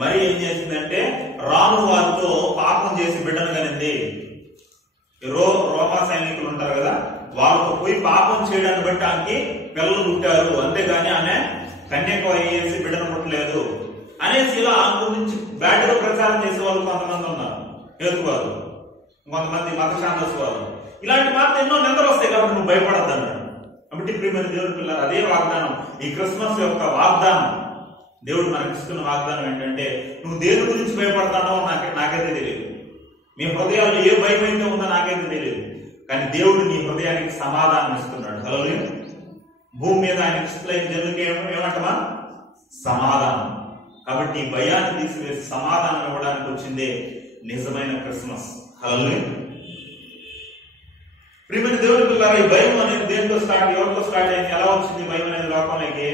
మరి ఏం చేసిందంటే రాము వారితో పాపం చేసి బిడ్డను కనింది. రోమా సైనికులు ఉంటారు కదా, వాళ్ళతో పోయి పాపం చేయడాన్ని బట్టి ఆమెకి పిల్లలు పుట్టారు, అంతేగాని ఆమె కన్యక అయ్యేసి బిడ్డను పుట్టలేదు అనేసి ఇలా ఆమె గురించి బ్యాడ్ గా ప్రచారం చేసే వాళ్ళు కొంతమంది ఉన్నారు. హేతువాదులు, కొంతమంది మతశాంతస్వాదులు. ఇలాంటి మాట ఎన్నో నిందలు వస్తాయి కాబట్టి నువ్వు భయపడద్దు అన్నాడు. కాబట్టి ప్రియమైన దేవుడి పిల్లలు, అదే వాగ్దానం, ఈ క్రిస్మస్ యొక్క వాగ్దానం, దేవుడు మనకి ఇస్తున్న వాగ్దానం ఏంటంటే, నువ్వు దేని గురించి భయపడతాడో నాకైతే తెలియదు. మీ హృదయాల్లో ఏ భయం అయితే ఉందో నాకైతే తెలియదు. కానీ దేవుడు నీ హృదయానికి సమాధానం ఇస్తున్నాడు. హల్లెలూయా. భూమి మీద ఆయన ఇష్టమైన జనులకి ఏమంటమా? సమాధానం. కాబట్టి ఈ భయాన్ని తీసివేసి సమాధానం ఇవ్వడానికి వచ్చిందే నిజమైన క్రిస్మస్. హల్లెలూయా. ప్రియమైన దేవుడి పిల్లలారా, ఈ భయం అనేది దేంతో స్టార్ట్, ఎవరితో స్టార్ట్ అయింది, ఎలా వచ్చింది భయం అనేది లోకంలోకి?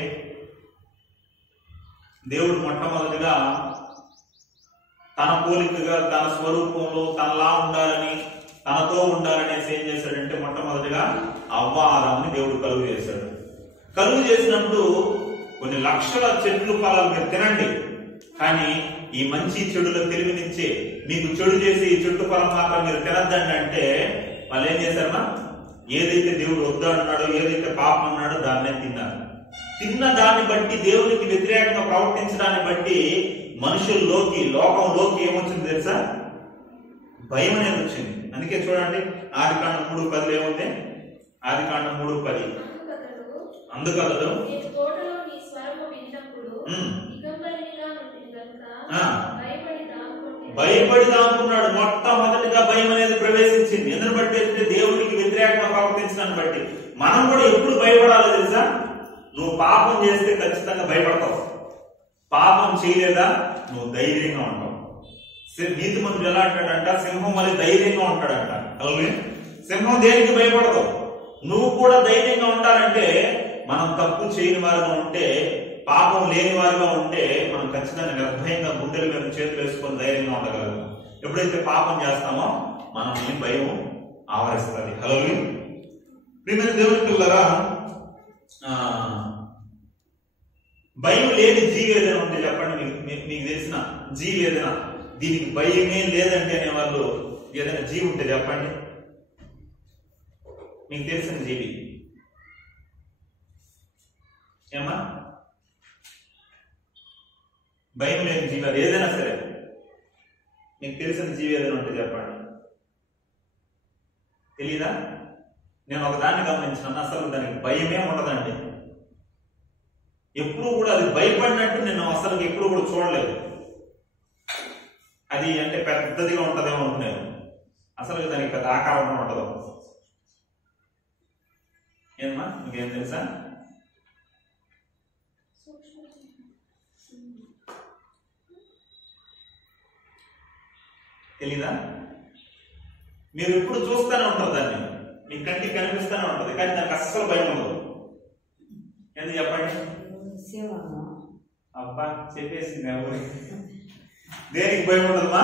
దేవుడు మొట్టమొదటిగా తన పోలికగా, తన స్వరూపంలో తనలా ఉండాలని, తనతో ఉండాలనేసి ఏం చేశాడంటే, మొట్టమొదటిగా అవ్వ ఆదాముని దేవుడు కలుగు చేశాడు. కలుగు చేసినప్పుడు కొన్ని లక్షల చెట్లు ఫలాలు మీరు తినండి, కానీ ఈ మంచి చెడుల తెలివినిచ్చే మీకు చెడు చేసి ఈ చెట్టు ఫలం మాత్రం మీరు తినద్దండి అంటే వాళ్ళు ఏం చేశారన్నా? ఏదైతే దేవుడు వద్దు అన్నాడో, ఏదైతే పాపం అన్నాడో దాన్నే తిన్నారు. తిన్న దాన్ని బట్టి, దేవునికి వ్యతిరేకంగా ప్రవర్తించడాన్ని బట్టి మనుషుల్లోకి, లోకంలోకి ఏమొచ్చింది తెలుసా? భయం అనేది వచ్చింది. అందుకే చూడండి, ఆదికాండం 3:10 ఏముంది? ఆదికాండం 3:10, అందుకలదు భయపడి దాముకున్నాడు. మొట్టమొదటిగా భయం అనేది ప్రవేశించింది. ఎందుని బట్టి? దేవుడికి వ్యతిరేకంగా ప్రవర్తించడాన్ని బట్టి. మనం కూడా ఎప్పుడు భయపడాలో తెలుసా? నువ్వు పాపం చేస్తే ఖచ్చితంగా భయపడతావు. పాపం చేయలేదా నువ్వు ధైర్యంగా ఉంటావు. నీతిమంతుడు ఎలా అంటాడంట? సింహం వల్ల ధైర్యంగా ఉంటాడంట. అలాగే సింహం దేనికి భయపడతావు? నువ్వు కూడా ధైర్యంగా ఉండాలంటే మనం తప్పు చేయని వారిగా ఉంటే, పాపం లేని వారిగా ఉంటే మనం ఖచ్చితంగా నిర్భయంగా గుండెల మీద చేతులు వేసుకొని ధైర్యంగా ఉండగలము. ఎప్పుడైతే పాపం చేస్తామో మనల్ని భయం ఆవరిస్తుంది. హల్లెలూయా. ప్రియమైన దేవుని పిల్లలారా, భయం లేని జీవి ఏదైనా ఉంటే చెప్పండి. మీకు తెలిసిన జీవి ఏదైనా, దీనికి భయమే లేదంటే అనే వాళ్ళు ఏదైనా జీవి ఉంటే చెప్పండి. మీకు తెలిసిన జీవి ఏమా? భయం లేని జీవి అది ఏదైనా సరే, మీకు తెలిసిన జీవి ఏదైనా ఉంటే చెప్పండి. తెలీదా? నేను ఒకదాన్ని గమనించిన, అసలు దానికి భయమే ఉండదండి. ఎప్పుడు కూడా అది భయపడినట్టు నేను అసలు ఎప్పుడు కూడా చూడలేదు. అది అంటే పెద్దదిగా ఉంటదేమో అనుకునేది, అసలు దానికి పెద్ద ఆకారం ఉండదు. ఏమా ఇంకేం తెలుసా? తెలీదా? మీరు ఎప్పుడు చూస్తూనే ఉంటారు దాన్ని, మీ కంటికి కనిపిస్తూనే ఉంటది, కానీ దానికి అస్సలు భయం ఉండదు. ఎందుకు చెప్పండి? అబ్బా చెప్పేసింది. దేనికి భయం ఉండదుమా?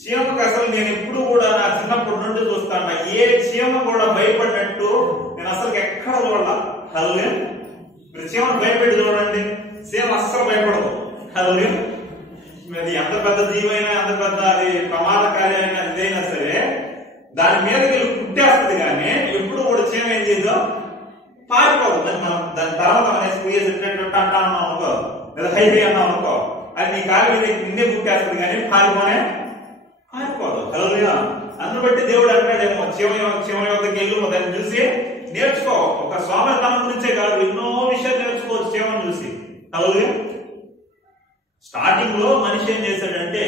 చీమకు అసలు నేను ఎప్పుడు కూడా నా చిన్నప్పటి నుండి చూస్తాను, ఏ చీమ కూడా భయపడినట్టు నేను అసలు ఎక్కడ చూడాల. హల్లెలూయా. మీరు చీమను భయపెట్టి చూడండి, చీమ అస్సలు భయపడదు. హల్లెలూయా. అది ఎంత పెద్ద జీవైనా, ఎంత పెద్ద అది ప్రమాదకారి అయినా ఇదైనా సరే దాని మీదకి వెళ్ళి కుట్టేస్తుంది, కానీ ఎప్పుడు కూడా చీమ ఏం చేయదో పారిపోదు. మనం దాని తర్వాత మనం స్క్వీజ్ అంటా అన్నాం అనుకో, లేదా హైవే అన్నాం అనుకో, అది నీ కాలు మీద నిన్నే కుట్టేస్తుంది, కానీ పారిపోదు. హల్లెలూయా. అందును బట్టి దేవుడు అంటాడేమో, చీమ యొక్కకి వెళ్ళు, దాన్ని చూసి నేర్చుకో. ఒక సోమరితనం గురించే కాదు, ఎన్నో విషయాలు నేర్చుకోవచ్చు చీమను చూసి. హల్లెలూయా. స్టార్టింగ్ లో మనిషి ఏం చేశాడంటే,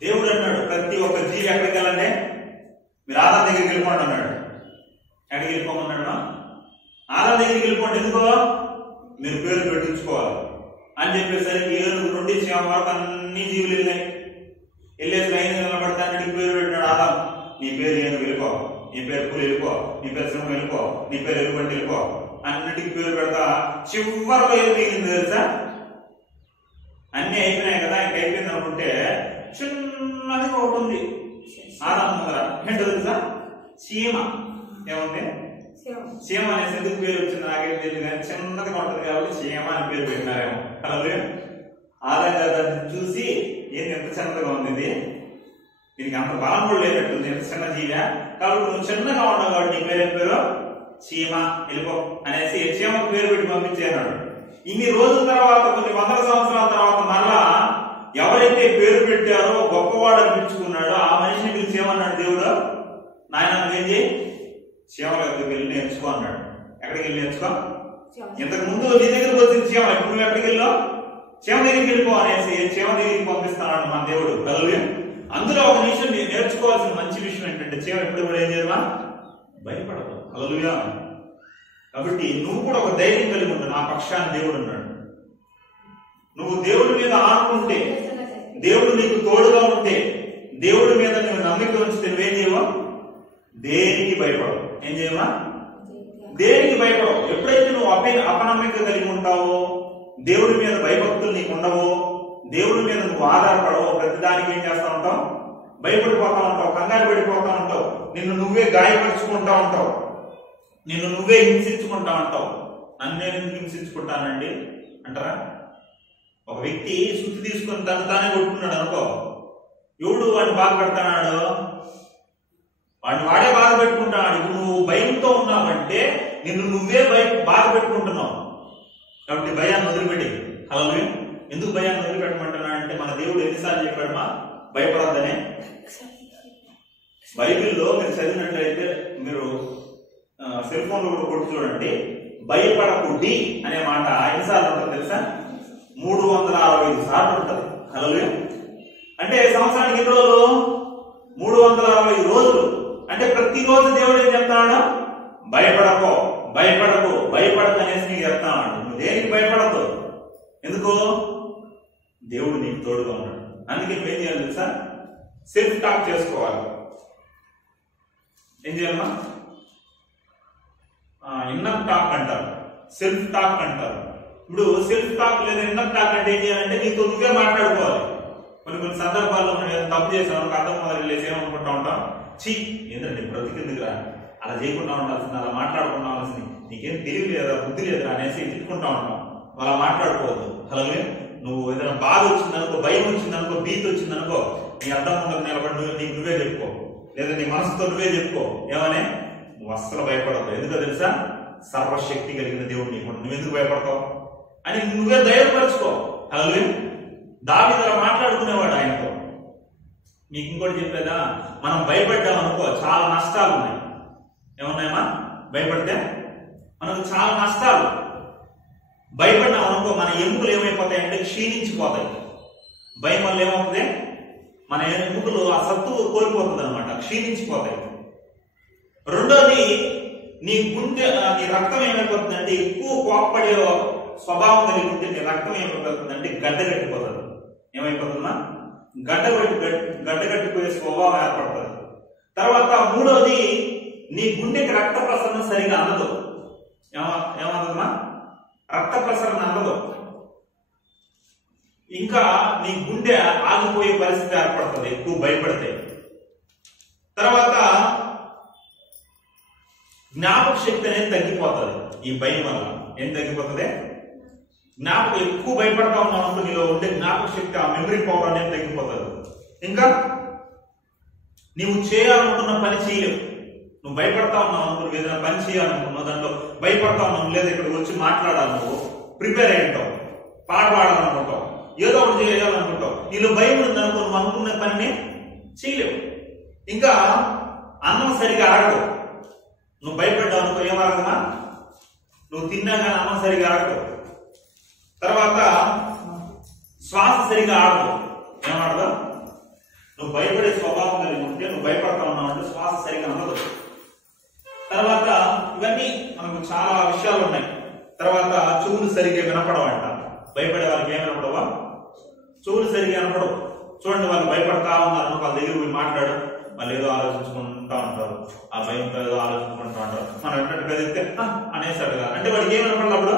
దేవుడు అన్నాడు ప్రతి ఒక్క జీవి ఎక్కడికి వెళ్ళండి, మీరు ఆదాం దగ్గరికి వెళ్ళిపోండి అన్నాడు. ఎక్కడికి వెళ్ళిపోమన్నాడు? ఆదాం దగ్గరికి వెళ్ళిపోండి. ఎందుకో? మీరు పేరు పెట్టించుకోవాలి. అని చెప్పేసరికి ఏనుగు నుండి చీమ వరకు అన్ని జీవులు వెళ్ళినాయి. వెళ్ళేసి లైన్ నిలబడతానికి పేరు పెట్టినాడు ఆదాం. నీ పేరు ఏనుగు వెళ్ళిపో, నీ పేరు పులి వెళ్ళిపో, నీ పేరు సింహం వెళ్ళిపో, నీ పేరు ఎలుగుబంటి వెళ్ళిపో అన్నిటికి పేరు పెడతా చివరిలో ఏం మిగిలింది తెలుసా? అన్ని అయిపోయినాయి కదా, ఇంక అయిపోయింది అనుకుంటే చిన్నది ఒకటి ఉంది ఆదాం ముందర. ఏంటో తెలుసా? చీమ. ఏముంది? చీమ అనేసి ఎందుకు పేరు వచ్చింది నాకేం తెలియదు, కానీ చిన్నదిగా ఉంటుంది కాబట్టి చీమ అని పేరు పెట్టినారేమో. అలాగే ఆదాం దాన్ని చూసి ఏంది ఎంత చిన్నదిగా ఉంది, దీనికి అంత బలం కూడా లేనట్టుంది, ఎంత చిన్న జీవా, కాబట్టి నువ్వు చిన్నగా ఉన్నావు కాబట్టి నీ పేరు పేరు చీమ వెళ్ళిపో అనేసి చీమకు పేరు పెట్టి పంపించేన్నాడు. ఇన్ని రోజుల తర్వాత, కొన్ని వందల సంవత్సరాల తర్వాత మరలా ఎవరైతే పేరు పెట్టారో గొప్పవాడు అనిపించుకున్నాడో ఆ మనిషిని పిలిచి ఏమన్నాడు దేవుడు? నాయన నువ్వేం చేయి, చీమల దగ్గరికి వెళ్ళి నేర్చుకో అన్నాడు. ఎక్కడికి వెళ్ళి నేర్చుకో? ఇంతకు ముందు నీ దగ్గరకు వచ్చింది చీమ, ఇప్పుడు నువ్వు ఎక్కడికి వెళ్ళావు? చీమ దగ్గరికి వెళ్ళిపో అనేసి చీమ దగ్గరికి పంపిస్తాడు మన దేవుడు. హల్లెలూయా. అందులో ఒక విషయం నేర్చుకోవాల్సిన మంచి విషయం ఏంటంటే చీమ ఎప్పుడు కూడా ఏం చేయవా? భయపడదు. హల్లెలూయా. కాబట్టి నువ్వు కూడా ఒక ధైర్యం కలిగి ఉండు, నా పక్షాన్ని దేవుడు ఉన్నాడు. నువ్వు దేవుడి మీద ఆనుకుంటే, దేవుడు నీకు తోడుగా ఉంటే, దేవుడి మీద నువ్వు నమ్మిక ఉంచితే నువ్వేం చేయవా? దేనికి భయపడవు. ఏం చేయవా? దేనికి భయపడవు. ఎప్పుడైతే నువ్వు అపనమ్మిక కలిగి ఉంటావో, దేవుడి మీద భయభక్తులు నీకు ఉండవో, దేవుడి మీద నువ్వు ఆధారపడవు, ప్రతిదానికి ఏం చేస్తా ఉంటావు? భయపడిపోతా ఉంటావు, కంగారు పడిపోతా ఉంటావు, నిన్ను నువ్వే గాయపరుచుకుంటా ఉంటావు, నిన్ను నువ్వే హింసించుకుంటా ఉంటావు. నన్ను నేను హింసించుకుంటానండి అంటారా? ఒక వ్యక్తి సుత్తి తీసుకుని తను తానే కొట్టుకున్నాడు అనుకో, ఎవడు వాడిని బాధ పెడతాడు? వాడిని వాడే బాధ పెట్టుకుంటాడు. ఇప్పుడు నువ్వు భయంతో ఉన్నావంటే నిన్ను నువ్వే బాధ పెట్టుకుంటున్నావు. కాబట్టి భయాన్ని వదిలిపెట్టి. హల్లెలూయా. ఎందుకు భయాన్ని వదిలిపెట్టమంటున్నాడు అంటే మన దేవుడు ఎన్నిసార్లు చెప్పాడు మా భయపడద్దనే? బైబిల్లో మీరు చదివినట్లయితే, మీరు సెల్ ఫోన్ లో కూడా కొట్టి చూడండి, భయపడకుడి అనే మాట ఎన్నిసార్లు ఉంటుంది తెలుసా? 365 సార్లు ఉంటుంది. హల్లెలూయా. అంటే సంవత్సరానికి ఎన్ని రోజులు? 365 రోజులు. అంటే ప్రతిరోజు దేవుడు ఏం చెప్తాడు? భయపడకో, భయపడకు, భయపడకు అనేసి నీకు చెప్తాడు. నువ్వు దేనికి భయపడద్దు. ఎందుకు? దేవుడు నీకు తోడుగా ఉన్నాడు. అందుకే నువ్వేం చేయాలి తెలుసా? సెల్ఫ్ టాక్ చేసుకోవాలి. ఏం చేయాలమ్మా? ఇన్నర్ టాక్ అంటారు, సెల్ఫ్ టాక్ అంటారు. ఇప్పుడు సెల్ఫ్ టాక్ లేదా ఇన్నర్ టాక్ అంటే ఏం చేయాలంటే నీతో నువ్వే మాట్లాడుకోవాలి. కొన్ని సందర్భాల్లో మనం ఏదైనా తప్పు చేసాం, అర్థం మొదలు లేసి ఏమనుకుంటా ఉంటాం, చీ ఏంటంటే బ్రతికిందిరా, అలా చేయకుండా ఉండాల్సింది, అలా మాట్లాడకుండా ఉండాల్సింది, నీకేం తెలివి లేదా, బుద్ధి లేదురా అనేసి తిట్టుకుంటా ఉంటాం. అలా మాట్లాడుకోవద్దు. అలాగే నువ్వు ఏదైనా బాధ వచ్చిందనుకో, భయం వచ్చిందనుకో, భీతి వచ్చిందనుకో, నీ అర్థం ఉండదు నిలబడి నీకు నువ్వే చెప్పుకో, లేదా నీ మనసుతో నువ్వే చెప్పుకో. ఏమనే? నువ్వు అస్సలు భయపడతావు. ఎందుకో తెలుసా? సర్వశక్తి కలిగిన దేవుడు నీకు, నువ్వెందుకు భయపడతావు అని నువ్వే ధైర్యపరచుకో. అలాగే దావీదు అలా మాట్లాడుకునేవాడు ఆయనతో. నీకు ఇంకోటి చెప్పేదా, మనం భయపడ్డామనుకో చాలా నష్టాలు ఉన్నాయి. ఏమన్నాయమ్మా? భయపడితే మనకు చాలా నష్టాలు. భయపడ్డామనుకో మన ఎముకలు ఏమైపోతాయంటే క్షీణించిపోతాయి. భయం వల్ల ఏమవుతుంది? మన ఎముకలు ఆ సత్తువు కోల్పోతుంది అనమాట, క్షీణించిపోతాయి. రెండోది, నీ గుండె, నీ రక్తం ఏమైపోతుంది అంటే, ఎక్కువ కోప్పడే స్వభావం కలిగి ఉంటే నీ రక్తం ఏమైపోతుంది అంటే గడ్డగట్టిపోతుంది. ఏమైపోతుందా? గడ్డగట్టిపోయే స్వభావం ఏర్పడుతుంది. తర్వాత మూడోది, నీ గుండెకి రక్త ప్రసరణ సరిగా అందదు. ఏమవుతుందమ్మా? రక్త ప్రసరణ అందదు. ఇంకా నీ గుండె ఆగిపోయే పరిస్థితి ఏర్పడుతుంది ఎక్కువ భయపడితే. తర్వాత జ్ఞాపక శక్తి అనేది తగ్గిపోతుంది. ఈ భయం వల్ల ఏం తగ్గిపోతుంది? జ్ఞాపకం, ఎక్కువ భయపడతా ఉన్నావు అనుకో, నీలో ఉండే జ్ఞాపక శక్తి, ఆ మెమరీ పవర్ అనేది తగ్గిపోతుంది. ఇంకా నీవు చేయాలనుకున్న పని చేయలేవు. నువ్వు భయపడతా ఉన్నావు అనుకో, నువ్వు ఏదైనా పని చేయాలనుకున్నావు, దాంట్లో భయపడతా ఉన్నావు, లేదా ఇక్కడికి వచ్చి మాట్లాడాలి, నువ్వు ప్రిపేర్ అయి ఉంటావు, పాట పాడాలనుకుంటావు, ఏదో ఒకటి చేయాలనుకుంటావు, నీలో భయం ఉందనుకో, నువ్వు అనుకున్న పనిని చేయలేవు. ఇంకా అన్నం సరిగా అరగదు. నువ్వు భయపడ్డావు అనుకో, ఏమరగదమ్మా? నువ్వు తిన్నాక అన్నం సరిగా అరగదు. తర్వాత శ్వాస సరిగా ఆడదు. ఏమాడదు? నువ్వు భయపడే స్వభావం కలిగి ఉంటే, నువ్వు భయపడతా ఉన్నావు అంటే శ్వాస సరిగా అందదు. తర్వాత ఇవన్నీ మనకు చాలా విషయాలు ఉన్నాయి. తర్వాత చెవులు సరిగ్గా వినపడవంట. భయపడే వాళ్ళకి ఏమి కనపడవా? చెవులు సరిగా కనపడవు. చూడండి, వాళ్ళు భయపడతా ఉన్నారు, వాళ్ళ దగ్గర పోయి మాట్లాడు, వాళ్ళు ఏదో ఆలోచించుకుంటా ఉంటారు, ఆ భయంతో ఏదో ఆలోచించుకుంటా ఉంటారు. మనం ఎన్నట్టు కదిలితే అనేసాడుగా అంటే వాడికి ఏమి వినపడదు. అప్పుడు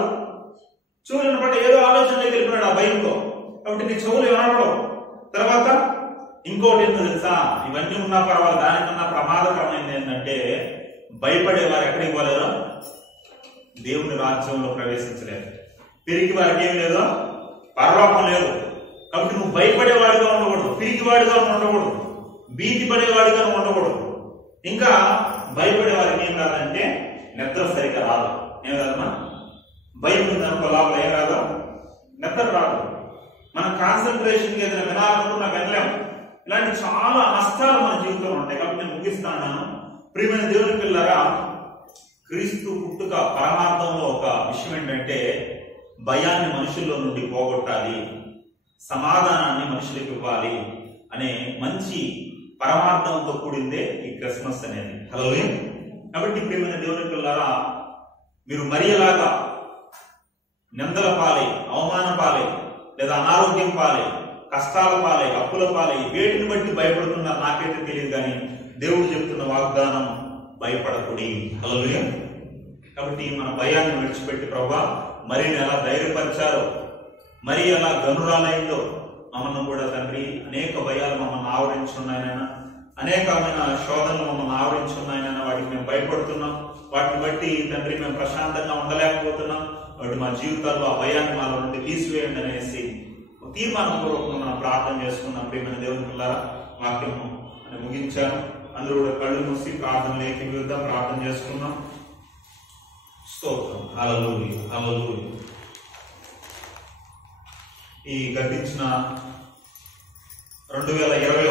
చెవులు వినపడ ఏదో ఆలోచనలోకి వెళ్ళిపోయాడు ఆ భయంతో. కాబట్టి నీ చెవులు వినపడవు. తర్వాత ఇంకోటి ఏంటో తెలుసా, ఇవన్నీ ఉన్నా పర్వాలేదు, దానికన్నా ప్రమాదకరమైనది ఏంటంటే భయపడేవారు ఎక్కడికి పోలేరు? దేవుని రాజ్యంలో ప్రవేశించలేరు. పిరికి వారికి ఏం లేదు, పరలోకం లేదు. కాబట్టి నువ్వు భయపడేవాడిగా ఉండకూడదు, పిరికివాడిగా ఉండకూడదు, భీతి పడేవాడిగా ఉండకూడదు. ఇంకా భయపడేవారికి ఏం రాదంటే నిద్ర సరిగ్గా రాదు. ఏం రాదమ్మా? భయం ఉందనుకో లోపల ఏం రాదు, నిద్ర రాదు. మన కాన్సన్ట్రేషన్ ఏదైనా వినాలనుకున్నా వినలేము. ఇలాంటి చాలా నష్టాలు మన జీవితంలో ఉంటాయి. కాబట్టి నేను ముగిస్తాను. ప్రియమైన దేవుని పిల్లరా, క్రీస్తు పుట్టుక పరమార్థంలో ఒక విషయం ఏంటంటే భయాన్ని మనుషుల్లో నుండి పోగొట్టాలి, సమాధానాన్ని మనుషులకు ఇవ్వాలి అనే మంచి పరమార్థంతో కూడిందే ఈ క్రిస్మస్ అనేది. హల్లెలూయా. కాబట్టి ప్రియమైన దేవుని పిల్లరా, మీరు మరియలాగా నిందల పాలై, అవమాన పాలై, లేదా అనారోగ్యం పాలై, కష్టాల పాలై, అప్పుల పాలై, వేటిని బట్టి భయపడుతున్నారు నాకైతే తెలియదు. కానీ దేవుడు చెప్తున్న వాగ్దానం, భయపడకుడి. హల్లెలూయా. కాబట్టి మన భయాన్ని విడిచిపెట్టి ప్రభువా మరియను ఎలా ధైర్యపరిచారో, మరి ఎలా గనురాలైందో మమ్మల్ని కూడా తండ్రి అనేక భయాలు మమ్మల్ని ఆవరించున్నాయనైనా, అనేకమైన శోధనలు మమ్మల్ని ఆవరించున్నాయనైనా, వాటికి మేము భయపడుతున్నాం. వాటిని బట్టి తండ్రి మేము ప్రశాంతంగా ఉండలేకపోతున్నాం. వాటి మా జీవితాల్లో ఆ భయాన్ని మాలో నుండి తీసివేయండి అనేసి తీర్మానపూర్వకంగా మనం ప్రార్థన చేసుకున్నాం. ప్రియమైన దేవుని పిల్లరా, వాక్యము అని ముగించాను. అందరూ కూడా కళ్ళు మూసి ప్రార్థన ఏకీభవిద్దాం, ప్రార్థన చేసుకున్నాం. స్తోత్రం. హల్లెలూయా, హల్లెలూయా. ఈ గతించిన 2020